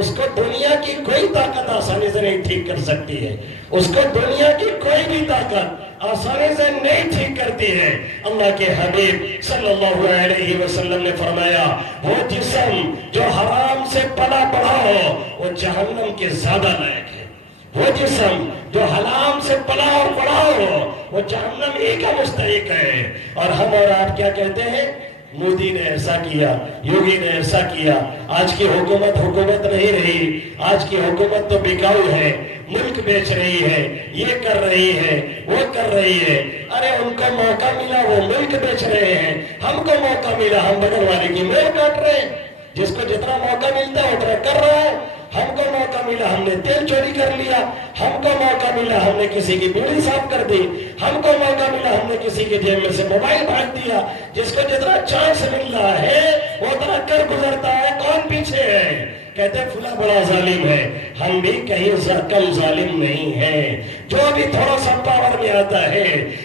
اس کو دنیا کی کوئی طاقت آسانی سے نہیں ٹھیک کر سکتی ہے، اس کو دنیا کی کوئی بھی طاقت آسانی سے نہیں ٹھیک کرتی ہے۔ اللہ کے حبیب صلی اللہ علیہ وسلم نے فرمایا وہ جسم جو حرام سے پلا بڑھا ہو وہ جہنم کے زیادہ لائق ہے، وہ جسم جو حرام سے پلا اور بڑھا ہو وہ جہنم ہی کا مستحق ہے۔ اور ہم اور آپ کیا کہتے ہیں؟ مودی نے ایسا کیا، یوگی نے ایسا کیا۔ آج کی حکومت نہیں رہی، آج کی حکومت تو بکاؤ ہے، ملک بیچ رہی ہے، یہ کر رہی ہے، وہ کر رہی ہے۔ ارے ان کو موقع ملا وہ ملک بیچ رہے ہیں، ہم کو موقع ملا ہم بغل والے کی میل کاٹ رہے ہیں۔ جس کو جتنا موقع ملتا ہے اتنا کر رہا ہے۔ ہم کو موقع ملا ہم نے تیل چوری کر لیا، ہم کو موقع ملا ہم نے کسی کی بیڑی صاف کر دی، ہم کو موقع ملا ہم نے کسی کے جیب میں سے موبائل بھاگ دیا۔ جس کو جتنا چانس مل رہا ہے وہ اتنا کر گزرتا ہے۔ کون پیچھے ہے؟ کہتے ہیں فلاں بڑا ظالم ہے، ہم بھی کہیں کم ظالم نہیں ہیں۔ جو بھی تھوڑا سا پاور میں آتا ہے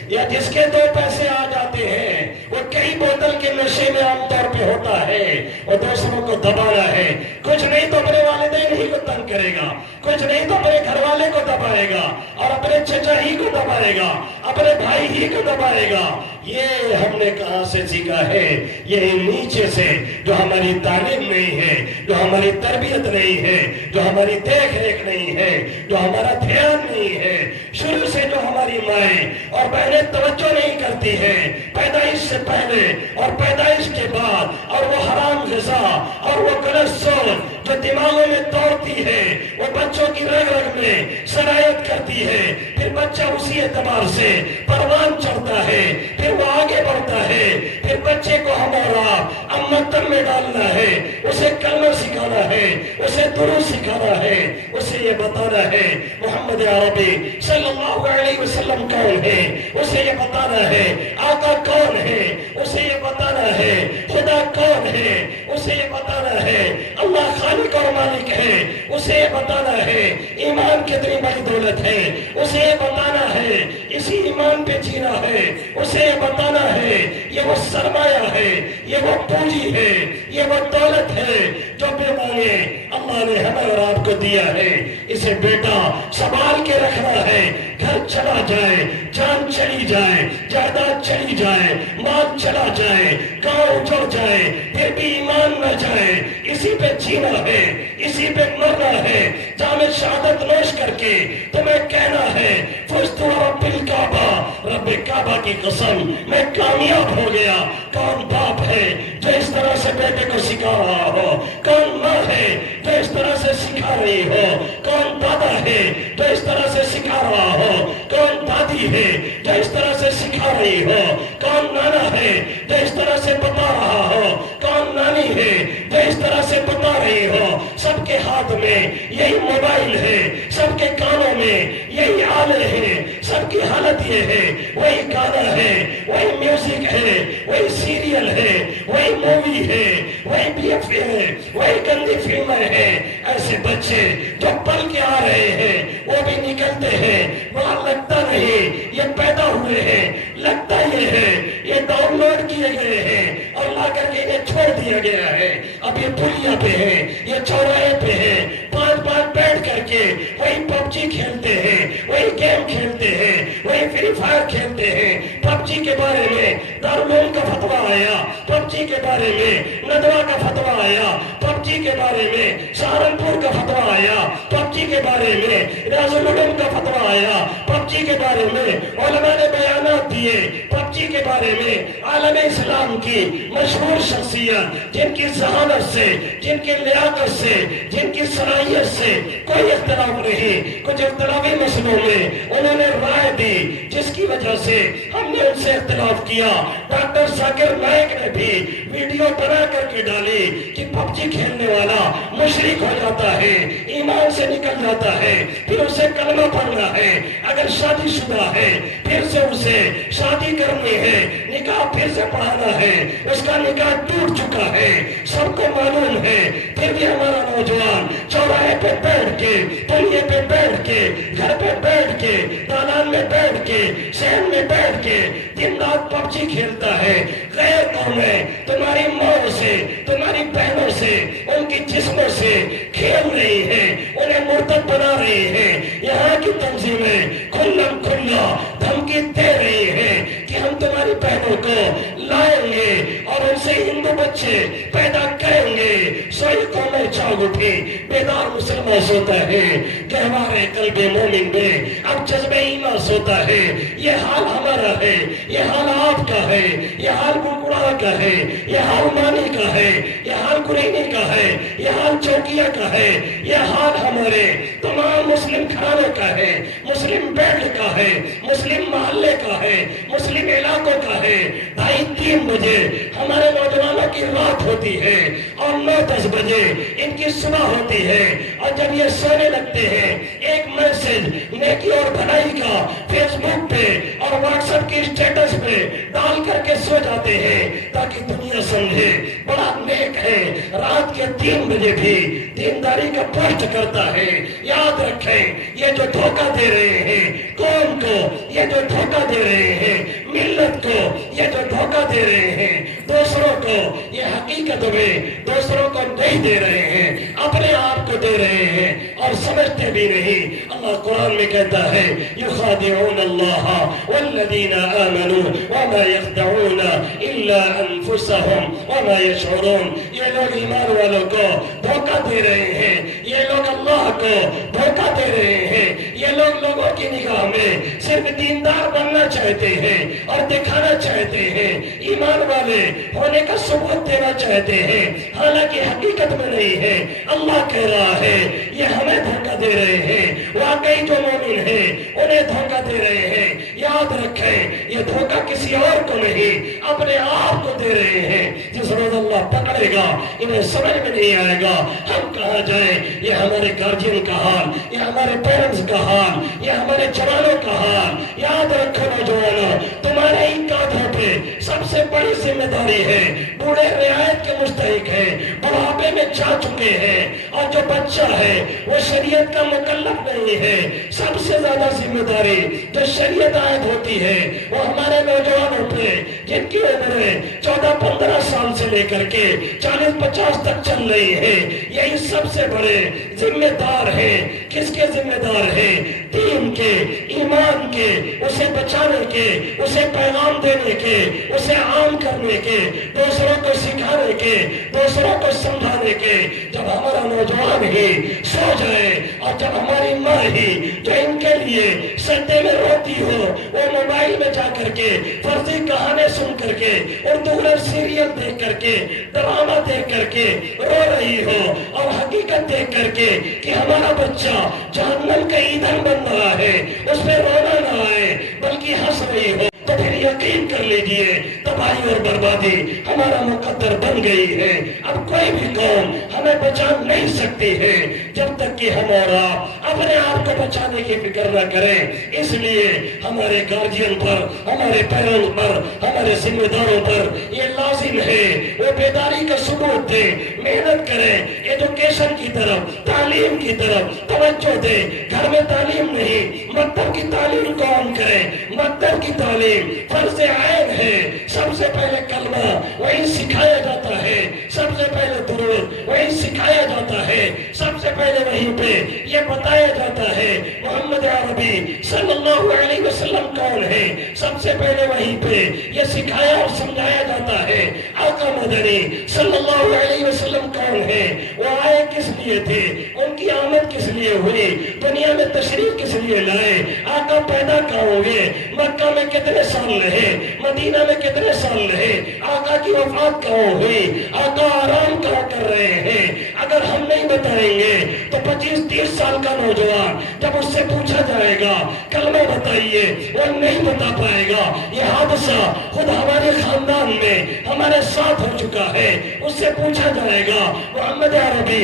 یا جس کے دو پیسے آ جاتے ہیں وہ کئی بوتل کے نشے میں عام طور پہ ہوتا ہے، وہ دوسروں کو دبانا ہے۔ کچھ نہیں تو اپنے والدین ہی کو تنگ کرے گا، کچھ نہیں تو اپنے گھر والے کو دبائے گا، اور اپنے چچا ہی کو دبائے گا، اپنے بھائی ہی کو دبائے گا۔ یہ ہم نے کہاں سے سیکھا ہے؟ یہ نیچے سے، جو ہماری تعلیم نہیں ہے، جو ہماری تربیت نہیں ہے، جو ہماری دیکھ ریکھ نہیں ہے، جو ہمارا دھیان نہیں ہے۔ شروع سے جو ہماری مائیں اور بہنیں توجہ نہیں کرتی ہیں پیدائش سے پہلے اور پیدائش کے بعد، اور وہ حرام غذا اور وہ غلط سوچ جو دماغوں میں دوڑتی ہے وہ بچوں کی رگ رگ میں سرایت کرتی ہے، پھر بچہ اسی اعتبار سے پروان چڑھتا ہے، پھر وہ آگے بڑھتا ہے، پھر بچے کو ہم اور آپ امتن میں ڈالنا ہے، اسے کلمہ سکھانا ہے، اسے درود سکھانا ہے، اسے یہ بتانا ہے محمد عربی صلی اللہ علیہ وسلم کون ہے، اسے یہ بتانا ہے آقا کون ہے، اسے یہ بتانا ہے خدا کون ہے، اسے یہ بتانا ہے اللہ خالق اور مالک ہے، اسے یہ بتانا ہے ایمان کتنی بڑی دولت ہے، اسے یہ بتانا ہے اسی ایمان پہ جینا ہے، اسے یہ بتانا ہے یہ وہ سرمایہ ہے، یہ وہ پونجی ہے، یہ وہ دولت ہے جو بے مانگے اللہ نے ہمیں اور آپ کو دیا ہے۔ اسے بیٹا سنبھال کے رکھنا ہے، گھر چلا جائے، جان چلی جائے، جائیداد چلی جائے، مال چلا جائے، گاؤں اجڑ جائے، پھر بھی ایمان نہ جائے، اسی پہ جینا ہے، اسی پہ مرنا ہے۔ جام شہادت نوش کر کے تمہیں کہنا ہے فزت رب الکعبہ، رب کعبہ کی قسم میں کامیاب ہو گیا۔ کون باپ ہے جو اس طرح سے بیٹے کو سکھا رہا ہو؟ کون ماں ہے جو اس طرح سے سکھا رہی ہو؟ کون دادا ہے جو اس طرح سے سکھا رہا ہو؟ کون دادی ہے جو اس طرح سے سکھا رہی ہو؟ کون نانا ہے جو اس طرح سے بتا رہا ہو؟ کون نانی ہے جو اس طرح سے بتا رہی ہو؟ سب کے ہاتھ میں یہی موبائل ہے، سب کے کانوں میں یہی آلے ہیں، سب کی حالت یہ ہے وہی گانا ہے، وہی میوزک ہے، وہی سیریل ہے، وہی مووی ہے، وہی پی ایف ہے، وہی گندی فلمیں ہیں۔ ایسے بچے جو پل کے آ رہے ہیں وہ بھی نکلتے ہیں، وہاں لگتا نہیں یہ پیدا ہوئے ہیں، لگتا یہ ہے یہ ڈاؤن لوڈ کیے گئے ہیں اور لا کر کے انہیں چھوڑ دیا گیا ہے۔ اب یہ پلیا پہ ہیں، یہ چوراہے پہ ہیں، پانچ بیٹھ کر کے وہی پب جی کھیلتے ہیں، وہی گیم کھیلتے ہیں، وہی فری فائر کھیلتے ہیں۔ پب جی کے بارے میں دارالعلوم کا فتویٰ آیا، پب جی کے بارے میں ندوہ کا فتویٰ آیا، پب جی کے بارے میں سہارنپور کا فتویٰ آیا، پب جی کے بارے میں ریاض العلوم کا فتویٰ آیا، پب جی کے بارے میں علماء نے بیانات دیے، پب جی کے بارے میں عالم اسلام کی مشہور شخصیت جن کی ذہانت سے، جن کی لیاقت سے، جن کی صلاحیت سے کوئی اختلاف نہیں، کچھ اختلافی مسئلوں میں انہوں نے رائے دی جس کی وجہ سے ہم نے ان سے اختلاف کیا۔ ڈاکٹر ذاکر نائک نے بھی ویڈیو بنا کر کے ڈالی کہ پب جی کھیلنے والا مشرک ہو جاتا ہے، ایمان سے نکل جاتا ہے، پھر اسے کلمہ پڑھنا ہے، اگر شادی شدہ ہے پھر سے اسے شادی کرنی ہے، نکاح پھر سے پڑھانا ہے، اس کا نکاح ٹوٹ چکا ہے، سب کو معلوم ہے، پھر بھی ہمارا نوجوان چوراہے پہ بیٹھ کے پلیے پہ بیٹھ کے گھر پہ بیٹھ کے دالان میں بیٹھ کے شہر میں بیٹھ کے دن رات پب جی کھیلتا ہے. غیر قومیں تمہاری ماں سے تمہاری بہنوں سے ان کی جسموں سے کھیل رہی ہیں, انہیں مرتد بنا رہی ہیں. یہاں کی تنظیمیں کھلم کھلا دھمکی دے رہی ہیں کہ ہم تمہاری بہنوں کو لائیں گے اور ان سے ہندو بچے پیدا کریں گے. سوئی قومیں جاگ اٹھی, بیدار مسلمان سوتا ہے, گہوارے قلب مومن میں اب جذبہ ایمان سوتا ہے. یہ حال ہمارا ہے, یہ حال آپ کا ہے, یہ حال گڑگڑا کا ہے, یہ حال مانی کا ہے, یہ حال قرینی کا ہے, یہ حال چوکیا کا ہے, یہ حال ہمارے تمام مسلم گھرانے کا ہے, مسلم بیلٹ کا ہے, مسلم محلے کا ہے, مسلم علاقوں کا ہے. 2:30-3 بجے ہمارے نوجوانوں کی رات ہوتی ہے اور 9-10 بجے ان کی صبح ہوتی ہے, اور جب یہ سونے لگتے ہیں ایک میسج نیکی اور بھلائی کا فیس بک پہ اور واٹس ایپ کی اسٹیٹس پہ ڈال کر کے سو جاتے ہیں تاکہ دنیا سمجھے بڑا نیک ہے. رات کے 3 بجے بھی دینداری کا پوسٹ کرتا ہے. یاد رکھیں, یہ جو دھوکہ دے رہے ہیں قوم کو, یہ جو دھوکہ دے رہے ہیں ملت کو, یہ جو دھوکہ دے رہے ہیں دوسروں کو, یہ حقیقت میں دوسروں کو نہیں دے رہے ہیں, اپنے آپ کو دے رہے ہیں اور سمجھتے بھی نہیں. اللہ قرآن میں کہتا ہے یخادعون اللہ والذین آمنوا وما یخدعون الا انفسهم وما یشعرون. یہ لوگ ایمان والوں کو دھوکہ دے رہے ہیں, یہ لوگ اللہ کو دھوکہ دے رہے ہیں, یہ لوگ لوگوں کی نگاہ میں صرف دیندار بننا چاہتے ہیں اور دکھانا چاہتے ہیں, ایمان والے ہونے کا ثبوت دینا چاہتے ہیں, حالانکہ حقیقت میں نہیں ہے. اللہ کہہ رہا ہے یہ ہمیں دھوکہ دے رہے ہیں, واقعی جو مومن ہیں انہیں دھوکہ دے رہے ہیں. یاد رکھیں یہ دھوکہ کسی اور کو نہیں اپنے آپ کو دے رہے ہیں. جس روز اللہ پکڑے گا انہیں سمجھ میں نہیں آئے گا ہم کہاں جائیں. یہ ہمارے گارجین کا حال, یہ ہمارے پیرنٹس کا حال, یہ ہمارے جوانوں کا حال. یاد رکھو نوجوانوں, تمہارے ہی کاندھوں پہ سب سے بڑی ذمہ داری ہے. بوڑھے رعایت کے مستحق ہیں, بڑھاپے میں جا چکے ہیں, اور جو بچہ ہے وہ شریعت کا مکلف نہیں ہے. سب سے زیادہ ذمہ داری جو شریعت عائد ہوتی ہے وہ ہمارے نوجوانوں پہ, جن کی عمریں 14-15 سال سے لے کر کے 40-50 تک چل رہی ہے. یہی سب سے بڑے ذمہ دار ہیں. کس کے ذمہ دار ہیں؟ دین کے, ایمان کے, اسے بچانے کے, اسے پیغام دینے کے, اسے عام کرنے کے, دوسروں کو سکھانے کے, دوسروں کو سمجھانے کے. جب ہمارا نوجوان ہی سو جائے اور جب ہماری ماں ہی جو ان کے لیے سجدے میں روتی ہو وہ موبائل میں جا کر کے فرضی کہانی سن کر کے اردو سیریل دیکھ کر کے ڈرامہ دیکھ کر کے رو رہی ہو اور حقیقت دیکھ کر کے کہ ہمارا بچہ جہنم کا ایندھن بن رہا ہے, اس پہ رونا نہ آئے بلکہ ہنس رہی ہو, تو پھر یقین کر لیجئے تباہی اور بربادی ہمارا مقدر بن گئی ہے. اب کوئی بھی قوم ہمیں بچا نہیں سکتی ہے جب تک کہ ہم اور آپ اپنے آپ کو بچانے کی فکر نہ کریں. اس لیے ہمارے گارجین پر, ہمارے پیرنٹس پر, ہمارے ذمہ داروں پر یہ لازم ہے وہ بیداری کا ثبوت دیں, محنت کریں, ایجوکیشن کی طرف, تعلیم کی طرف توجہ دیں. گھر میں تعلیم نہیں, مکتب کی تعلیم کو عام کریں. مکتب کی تعلیم فرض عین ہے. سب سے پہلے کلمہ وہی سکھایا جاتا ہے, سب سے پہلے درود وہی سکھایا جاتا ہے, سب سے پہلے وہیں پہ یہ بتایا جاتا ہے محمد عربی صلی اللہ علیہ وسلم کون ہے. سب سے پہلے وہیں پہ یہ سکھایا اور سمجھایا جاتا ہے آقا مدنی صلی اللہ علیہ وسلم کون ہے, وہ آئے کس لیے تھے, ان کی آمد کس لیے ہوئی, دنیا میں تشریف کس لیے لائے, آقا پیدا کہاں ہوئے, مکہ میں کتنے سال رہے, مدینہ میں کتنے سال رہے, آقا کی وفات کہاں ہوئی, آقا آرام کہاں کر رہے ہیں. اگر ہم نہیں بتائیں گے تو 25-30 سال کا نوجوان جب اس سے پوچھا جائے گا کلمہ بتائیے وہ نہیں بتا پائے گا. یہ حادثہ خود ہمارے خاندان میں ہمارے ساتھ ہو چکا ہے. اس سے پوچھا جائے گا محمد عربی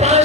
5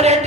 RAT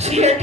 CAT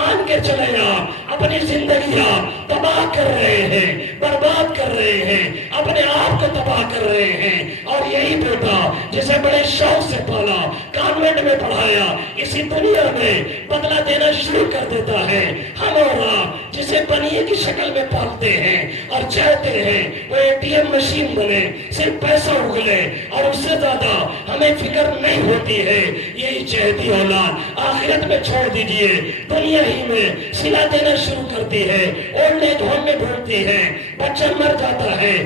مان کے چلے آپ اپنی زندگی آپ تباہ کر رہے ہیں، برباد کر رہے ہیں، اپنے آپ کو تباہ کر رہے ہیں۔ اور یہی بیٹا جسے بڑے شوق سے پالا، کانوینٹ میں پڑھایا، اسی دنیا میں بدلہ دینا شروع کر دیتا ہے۔ ہم اور آپ جسے بنیے کی شکل میں پالتے ہیں اور چاہتے ہیں وہ ATM مشین بنے، صرف پیسہ اگلے، اور اس سے زیادہ ہمیں فکر نہیں ہوتی ہے۔ یہی چہتی اولاد آخرت میں چھوڑ دیجئے، دنیا ہی میں صلہ دینا شروع کرتی ہے، اولڈ ایج ہوم میں بھولتی ہے، بچہ مر جاتا ہے،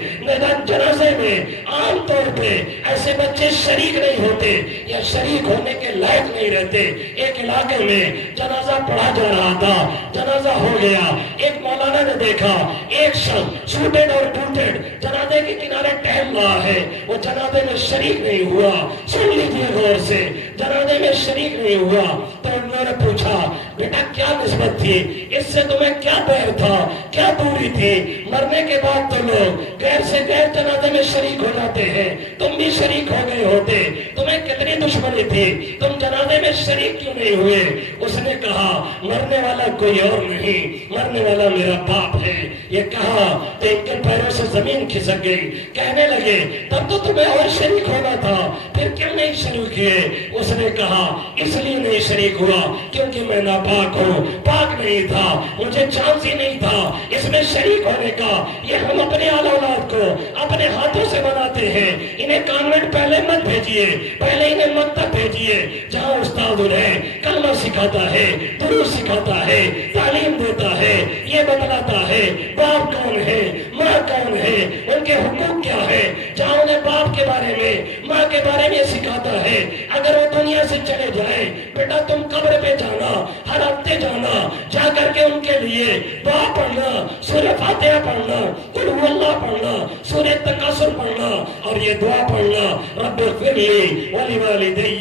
جنازے میں عام طور پہ ایسے بچے شریک نہیں ہوتے یا شریک ہونے کے لائق نہیں رہتے۔ ایک علاقے میں جنازہ پڑھا جا رہا تھا، جنازہ ہو گیا، ایک مولانا نے دیکھا ایک شخص سوٹڈ اور بوٹڈ جنازے کے کنارے ٹہل رہا ہے، وہ جنازے میں شریک نہیں ہوا۔ سن لیجیے غور سے، جنازے میں شریک نہیں ہوا تو انہوں نے پوچھا بیٹا کیا نسبت تھی، اس سے تمہیں کیا بیر تھا، کیا دوری تھی؟ مرنے کے بعد تو لوگ غیر سے غیر جنازے میں شریک ہو جاتے ہیں، تم بھی شریک ہو گئے ہوتے، تمہیں کتنی دشمنی تھی، تم جنازے میں شریک کیوں نہیں ہوئے؟ اس نے کہا مرنے والا کوئی اور نہیں، مرنے والا میرا باپ ہے۔ یہ کہا تو ان کے پیروں سے زمین کھسک گئی، کہنے لگے تب تو تمہیں اور شریک ہونا تھا، پھر کیوں نہیں شریک ہوئے؟ اس نے کہا اس لیے نہیں شریک ہوا کیونکہ میں ناپاک ہوں، پاک نہیں تھا، مجھے چانس ہی نہیں تھا اس میں شریک ہونے کا۔ یہ ہم اپنے آل اولاد کو اپنے ہاتھوں سے بناتے ہیں۔ انہیں کانوینٹ پہلے مت بھیجیے، پہلے انہیں مکتب بھیجیے جہاں استاد انہیں کلمہ سکھاتا ہے، دروس سکھاتا ہے، تعلیم دیتا ہے، یہ بتلاتا ہے باپ کون ہے، ماں کون ہے، ان کے حقوق کیا ہے، جہاں انہیں باپ کے بارے میں، ماں کے بارے میں سکھاتا ہے۔ اگر وہ دنیا سے چلے جائیں بیٹا تم قبر پہ جانا، ہر ہفتے جانا، جا کر کے ان کے لیے دعا پڑھنا، سورہ فاتحہ پڑھنا، قل هو اللہ پڑھنا، سورہ تکاثر پڑھنا، اور یہ دعا پڑھنا رب اغفر لی ولوالدی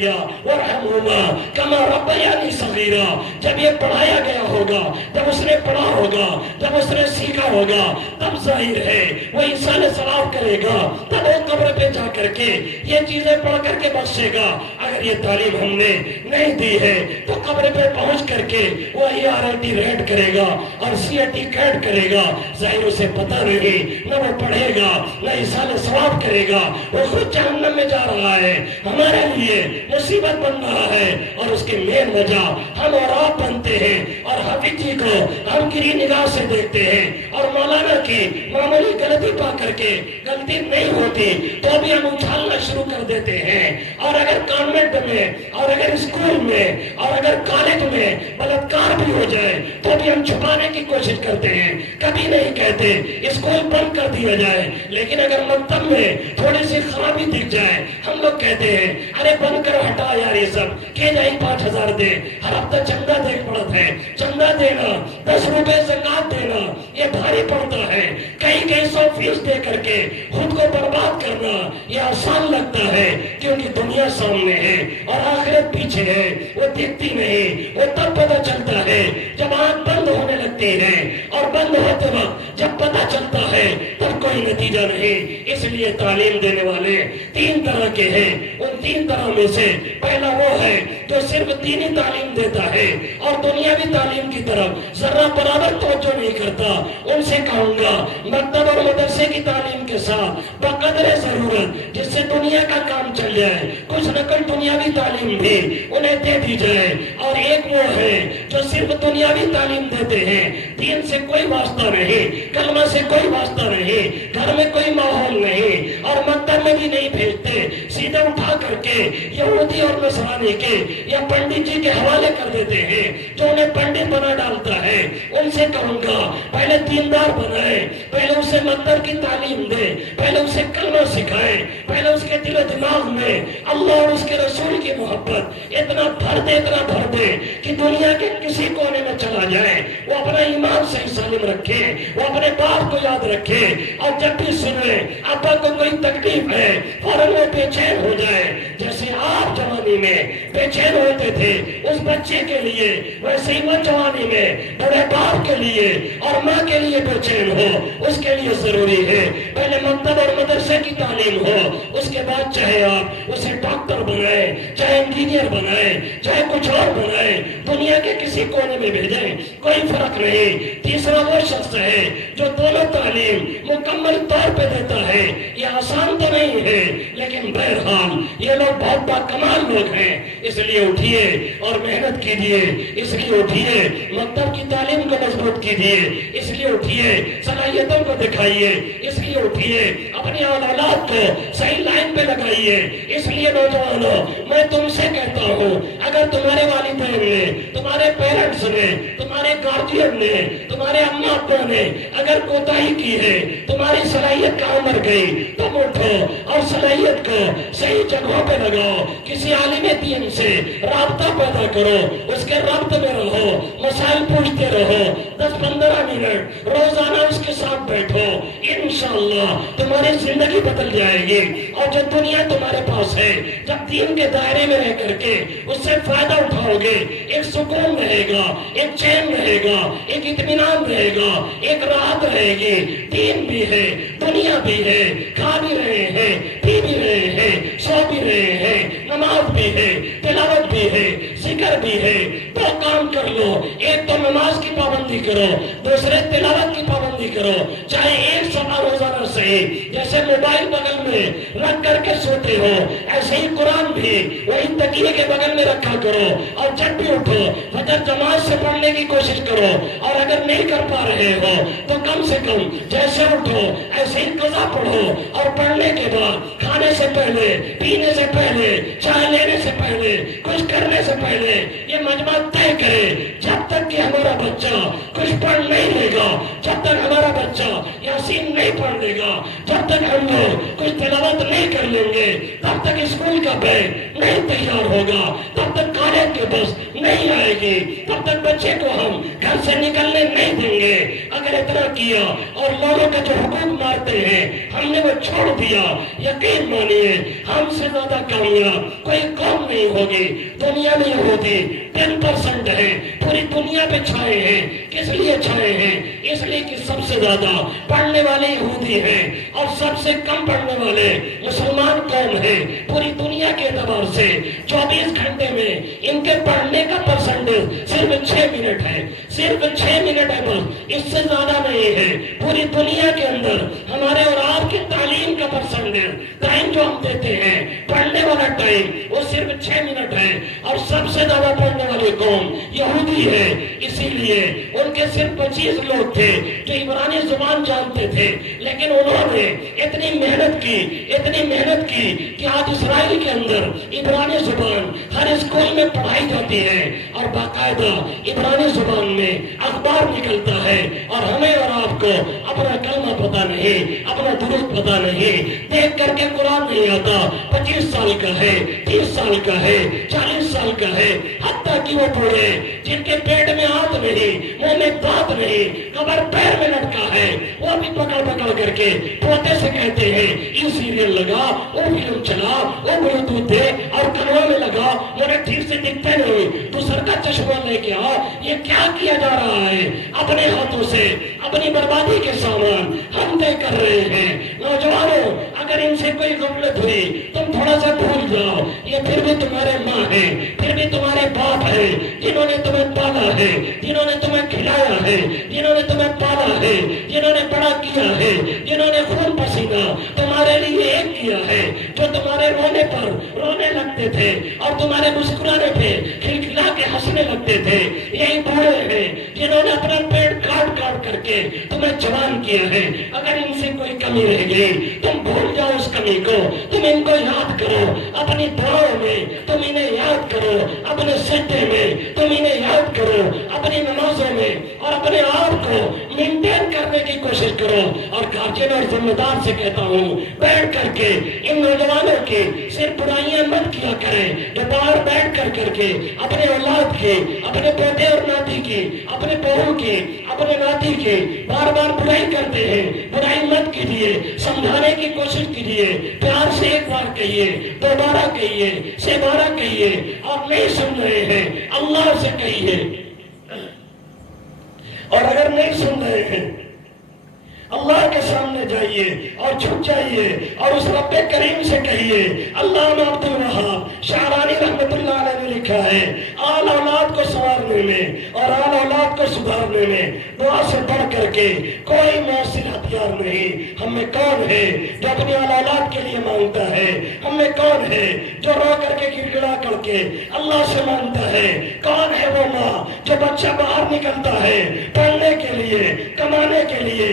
وارحمہما کما ربیانی صغیرا۔ جب یہ پڑھایا گیا ہوگا، جب اس نے پڑھا ہوگا، جب اس نے سیکھا ہوگا، تب ظاہر ہے وہ انسان ثواب کرے گا، تب وہ قبر پہ جا کر کے یہ چیزیں پڑھ کر کے بخشے گا۔ اگر یہ تعلیم ہم نے نہیں دی ہے تو قبر پہ پہنچ کر کے وہ ERIT ریڈ کرے گا اور CAT کیٹ کرے گا، ظاہر اسے پتہ نہیں، نہ وہ پڑھے گا نہ انسان ثواب کرے گا، وہ خود جہنم میں جا رہا ہے، ہمارے لیے مصیبت بن رہا ہے، اور اس کی مین وجہ ہم اور آپ بنتے ہیں، اور حافظ جی کو ہم گری نگاہ سے دیکھتے ہیں، اور مولانا کی معمولی غلطی پا کر کے غلطی نہیں ہوتی تو بھی ہم اچھالنا شروع کر دیتے ہیں۔ اور اگر کانوینٹ میں اور اگر اسکول میں اور اگر کالج میں بلاತ್ಕಾರ بھی ہو جائے تو بھی ہم چھپانے کی کوشش کرتے ہیں، کبھی نہیں کہتے اسکول بند کر دیا جائے، لیکن اگر مکتب میں تھوڑی سی خرابی دکھ جائے ہم لوگ کہتے ہیں ارے بند کرو، ہٹا یار یہ سب، کہ جائیں 5000 دے، ہر ہفتہ چندہ دیکھ پڑتا ہے، چندہ دینا، 10 روپے زکات دینا یہ بھاری پڑتا ہے، کئی 100 فیس دے کر کے خود کو برباد کرنا یہ آسان لگتا ہے، کیونکہ دنیا سامنے ہے اور آخرت پیچھے ہے، وہ دکھتی نہیں، وہ تب پتہ چلتا ہے جب آنکھ بند ہونے لگتی ہے، اور بند ہوتے وقت جب پتہ چلتا ہے تب کوئی نتیجہ نہیں۔ اس لیے تعلیم دینے والے 3 طرح کے ہیں، ان 3 طرح میں سے پہلا وہ ہے جو صرف دینی تعلیم دیتا ہے اور دنیاوی تعلیم کی طرف ذرہ برابر توجہ نہیں کرتا۔ ان سے کہوں گا مکتب اور مدرسے کی تعلیم کے ساتھ بقدر ضرورت جس سے دنیا کا کام چل جائے کچھ نہ کچھ دنیاوی تعلیم بھی انہیں دے دی جائے۔ اور ایک وہ ہے جو صرف دنیاوی تعلیم دیتے ہیں، دین سے کوئی واسطہ نہیں، کلمہ سے کوئی واسطہ نہیں، گھر میں کوئی ماحول نہیں، اور مکتب میں بھی نہیں بھیجتے، سیدھے اٹھا کر کے یہودی اور نصرانی کے یا پنڈت جی کے حوالے کر دیتے ہیں جو انہیں پنڈت بنا ڈالتا ہے۔ ان سے کہوں گا پہلے دیندار بنائے، پہلے اسے مکتب کی تعلیم دے، پہلے اسے کلمہ سکھائے، پہلے اس کے دل و دماغ میں اللہ اور اس کے رسول کی محبت اتنا بھر دے کہ دنیا کے کسی کونے میں چلا جائے وہ اپنا ایمان صحیح سالم رکھے، وہ اپنے باپ کو یاد رکھے، اور جب بھی سنے ابا کو کوئی تکلیف ہے فوراً وہ بے چین ہو جائے، جیسے آپ جوانی میں بے چین ہوتے تھے اس بچے کے لیے، ویسے ہی وہ جوانی میں بڑے باپ کے لیے اور ماں کے لیے بے چین ہو، اس کے لیے ضروری ہے پہلے مکتب اور مدرسے کی تعلیم ہو، اس کے بعد چاہے آپ اسے ڈاکٹر بنائیں، چاہے انجینئر بنائیں، چاہے کچھ اور بنائیں، دنیا کے کسی کونے میں بھیجیں، کوئی فرق نہیں۔ تیسرا وہ شخص ہے جو دونوں تعلیم مکمل طور پہ دیتا ہے۔ یہ آسان تو نہیں ہے لیکن بہرحال یہ لوگ بہت باکمال لوگ ہیں، اس لیے اٹھیے اور محنت کیجیے، اس لیے اٹھیے مکتب کی تعلیم کو مضبوط کیجیے، اس لیے اٹھیے صلاحیتوں کو دکھائیے، اس لیے اٹھیے اپنی اولاد کو صحیح لائن پہ لگائیے۔ اس لیے نوجوانوں میں تم سے کہتا ہوں، اگر تمہارے والدین نے، تمہارے پیرنٹس نے، تمہارے گارجین نے، تمہارے اماں ابا نے اگر کوتاہی کی ہے، تمہاری صلاحیت کہاں مر گئی، تم اٹھو اور صلاحیت کو صحیح جگہوں پہ لگاؤ، کسی عالم دین سے رابطہ پیدا کرو، اس کے ربط میں رہو، مسائل پوچھتے رہو، 10-15 منٹ روزانہ اس کے ساتھ بیٹھو، انشاءاللہ تمہاری زندگی بدل جائے گی۔ اور جو دنیا تمہارے پاس ہے، جب دین کے دائرے میں رہ کر کے اس سے فائدہ اٹھاؤ گے، ایک سکون رہے گا، ایک چین رہے گا، ایک اطمینان رہے گا، ایک راحت رہے گی۔ دین بھی ہے، دنیا بھی ہے، کھا بھی رہے ہیں، پی بھی رہے ہیں، سو بھی رہے ہیں، نماز بھی ہے، تلاوت بھی ہے، ذکر بھی ہے۔ دو کام کر لو، ایک تو نماز کی پابندی کرو، دوسرے تلاوت کی پابندی کرو، چاہے ایک صفحہ روزانہ صحیح، جیسے موبائل بغل میں رکھ کر کے سوتے ہو ایسے ہی قرآن بھی وہی تکیے کے بغل میں رکھا کرو، اور جب بھی اٹھو فجر جماعت سے پڑھنے کی کوشش کرو، اور اگر نہیں کر پا رہے ہو تو کم سے کم جیسے اٹھو ایسے ہی قضا پڑھو، اور پڑھنے کے بعد کھانے سے پہلے، پینے سے پہلے، چائے لینے سے پہلے، کچھ کرنے سے پہلے یہ مجمع طے کرے جب تک کہ ہمارا بچہ کچھ پڑھ نہیں لے گا، جب تک ہمارا بچہ یاسین نہیں پڑھ لے گا، جب تک ہم لوگ کچھ تلاوت نہیں کر لیں گے، تب تک اسکول کا بیگ نہیں تیار ہوگا، تب تک کالج کے بس نہیں آئے گی، تب تک بچے کو ہم گھر سے نکلنے نہیں دیں گے۔ اگر اتنا کیا اور لوگوں کا جو حقوق مارتے ہیں ہم نے وہ چھوڑ دیا، یقین مانیے ہم سے زیادہ کامیاب کوئی قوم نہیں ہوگی۔ دنیا میں یہودی 10% ہے، پوری دنیا پہ چھائے ہیں۔ کس لیے چھائے ہیں؟ اس لیے کہ سب سے زیادہ پڑھنے والے یہودی ہیں اور سب سے کم پڑھنے والے مسلمان قوم ہیں۔ پوری دنیا کے اعتبار سے 24 گھنٹے میں ان کے پڑھنے کا پرسنٹیج صرف 6 منٹ ہے، صرف 6 منٹ ہے، بس اس سے زیادہ نہیں ہے۔ پوری دنیا کے اندر ہمارے اور آپ کی تعلیم کا پرسنٹیج، ٹائم جو ہم دیتے ہیں پڑھنے والا ٹائم، وہ صرف 6 منٹ ہے، اور سب سے زیادہ پڑھنے والی قوم یہودی ہے۔ اسی لیے ان کے صرف 25 لوگ تھے جو عبرانی زبان جانتے تھے، لیکن انہوں نے اتنی محنت کی کہ آج اسرائیل کے اندر عبرانی زبان ہر اسکول میں پڑھائی جاتی ہے، اور باقاعدہ عبرانی زبان میں اخبار نکلتا ہے، اور ہمیں اور آپ کو اپنا کلمہ پتہ نہیں، اپنا درود پتہ نہیں، دیکھ کر کے قرآن نہیں آتا۔ 25 سال کا ہے، 30 سال کا ہے، 40 سال کا ہے، حتیٰ کہ وہ بوڑھے جن کے پیٹ میں ہاتھ نہیں، منہ میں دانت نہیں، کمر پیر میں لٹکا ہے، وہ بھی پکڑ کر کے پوتے سے کہتے ہیں یہ سیریل لگا، وہ فلم چلا، وہ بلوٹوتھ دے اور کانوں میں لگا، مجھے ٹھیک سے دکھتے نہیں، دوسر کا چشمہ لے کے آ۔ یہ کیا کیا جا رہا ہے؟ اپنے ہاتھوں سے اپنی بربادی کے سامان ہم طے کر رہے ہیں۔ نوجوانوں اگر ان سے کوئی غفلت ہوئی تم تھوڑا سا بھول جاؤ، یہ پھر بھی تمہارے ماں ہیں، پھر بھی تمہارے باپ ہیں، جنہوں نے تمہیں پالا ہے، جنہوں نے تمہیں کھلایا ہے، جنہوں نے تمہیں پالا ہے، جنہوں نے بڑا کیا ہے، جنہوں نے خون پسینہ تمہارے لیے ایک کیا ہے، جو تمہارے رونے پر رونے لگتے تھے اور تمہارے مسکرانے پہ کھلکھلا کے ہنسنے لگتے تھے۔ یہی بوڑھے ہیں جنہوں نے اپنا پیٹ کاٹ کر کے تمہیں جوان کیا ہے۔ اگر ان سے کوئی کمی رہ گئی تم بھول جاؤ اس کمی کو، تم ان کو یاد کرو اپنی دعاؤں میں، تم انہیں یاد کرو اپنے سجدے میں، تم انہیں یاد کرو اپنی نمازوں میں، اور اپنے آپ کو مینٹین کرنے کی کوشش کرو۔ اور گارجین اور ذمہ دار سے کہتا ہوں بیٹھ کر کے ان نوجوانوں کی صرف برائیاں مت کیا کریں جو باہر بیٹھ کر کر کے اپنے اولاد کی، اپنے پوتے اور ناتی کی، اپنے بہو کی، اپنے ناتی کی بار بار برائی کرتے ہیں. برائی مت کیجیے، سمجھانے کی کوشش کیجیے، پیار سے ایک بار کہیے، دوبارہ کہیے، سے بارہ کہیے. آپ نہیں سن رہے ہیں اللہ سے کہیے، اور اگر نہیں سن رہے ہیں اللہ کے سامنے جائیے اور جھک جائیے اور اس رب کریم سے کہیے. علامہ عبد الوہاب شعرانی رحمت اللہ علیہ نے لکھا ہے، آل اولاد کو سنوارنے میں اور آل اولاد کو سدھارنے میں دعا سے بڑھ کر کے کوئی مؤثر ہتھیار نہیں. ہم میں کون ہے جو اپنی آل اولاد کے لیے مانگتا ہے؟ ہم میں کون ہے جو رو کر کے گڑ گڑا کر کے اللہ سے مانگتا ہے؟ کون ہے وہ ماں جو بچہ باہر نکلتا ہے پڑھنے کے لیے، کمانے کے لیے،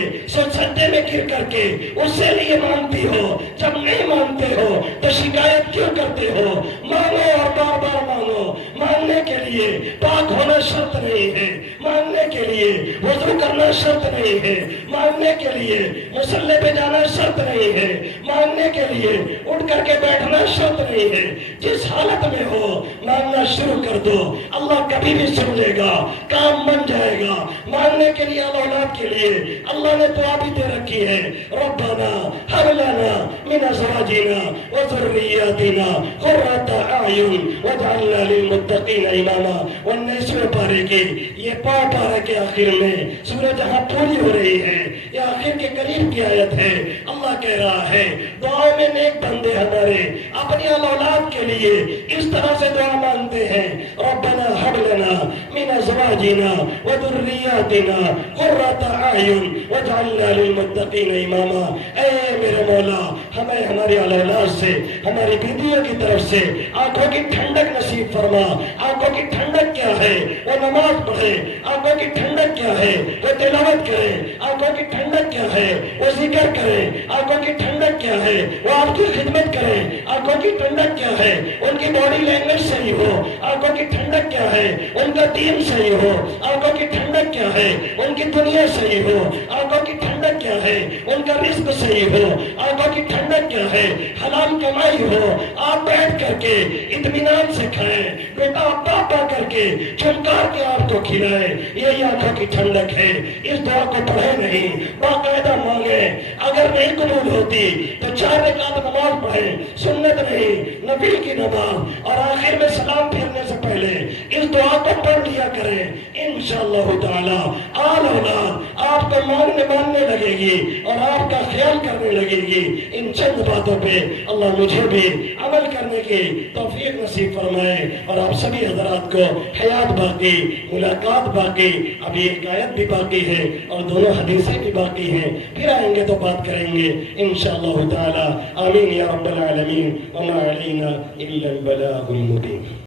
سجدے میں گر کر کے اس سے لیے مانگتی ہو؟ جب نہیں مانگتے ہو تو شکایت کیوں کرتے ہو؟ مانگو اور بار بار مانگو. مانگنے کے لیے پاک ہونا شرط نہیں ہے، مانگنے کے لیے وضو کرنا شرط نہیں ہے، مانگنے کے لیے مصلی پہ جانا شرط نہیں ہے، مانگنے کے لیے اٹھ کر کے بیٹھنا شرط نہیں ہے. جس حالت میں ہو مانگنا شروع کر دو، اللہ کبھی بھی سن لے گا، کام بن جائے گا. مانگنے کے لیے اولاد کے لیے اللہ نے دعا بھی دے رکھی ہے، ربنا هب لنا من ازواجنا وذرياتنا قرة اعين واجعلنا للمتقين اماما. 19ویں پارے کے یہ پارے کے آخر میں سورہ جہاں پوری ہو رہی ہے، یہ آخر کے قریب کی آیت ہے. اللہ کہہ رہا ہے دعاؤں میں نیک بندے ہمارے اپنی اولاد کے لیے اس طرح سے دعا مانگتے ہیں، ربنا هب لنا من ازواجنا وذرياتنا قرة اعين واجعلنا للمتقین اماما. اے میرے مولا ہمیں ہماری اولاد سے، ہماری بیویوں کی طرف سے آنکھوں کی ٹھنڈک نصیب فرما. آنکھوں کی ٹھنڈک کیا ہے؟ وہ نماز پڑھے. آنکھوں کی ٹھنڈک کیا ہے؟ وہ تلاوت کرے. آنکھوں کی ٹھنڈک کیا ہے؟ وہ ذکر کرے. آنکھوں کی ٹھنڈک کیا ہے؟ وہ آپ کی خدمت کرے. آنکھوں کی ٹھنڈک کیا ہے؟ ان کی باڈی لینگویج صحیح ہو. آنکھوں کی ٹھنڈک کیا ہے؟ ان کا دین صحیح ہو. آنکھوں کی ٹھنڈک کیا ہے؟ ان کی دنیا صحیح ہو. آنکھوں کی ٹھنڈک کیا ہے؟ ان کا رزق صحیح ہو. آنکھوں کی ٹھنڈک کیا ہے؟ حلال کمائی ہو. آپ بیٹھ کر کے اطمینان سے کھائیں، بیٹا پاپا کر کے چمکار کے آپ کو کھلائے. یہی آنکھوں کی ٹھنڈک ہے. اس دعا کو پڑھے نہیں، باقاعدہ مانگے. اگر نہیں قبول ہوتی تو 4 رکعت نماز پڑھیں، سنت نہیں نفل کی نماز، اور آخر میں سلام پھیرنے سے پہلے اس دعا کو پڑھ لیا کریں. انشاءاللہ تعالی آل اولاد آپ کو ماننے لگے گی اور آپ کا خیال کرنے لگے گی. ان چند باتوں پہ اللہ مجھے بھی عمل کرنے کی توفیق نصیب فرمائے، اور آپ سبھی حضرات کو حیات باقی، ملاقات باقی، ابھی ایک آیت بھی باقی ہے اور دونوں حدیثیں بھی باقی ہیں. پھر آئیں گے تو بات کریں گے انشاءاللہ تعالی. آمین یا رب العالمین. وما علینا الا البلاغ المبین.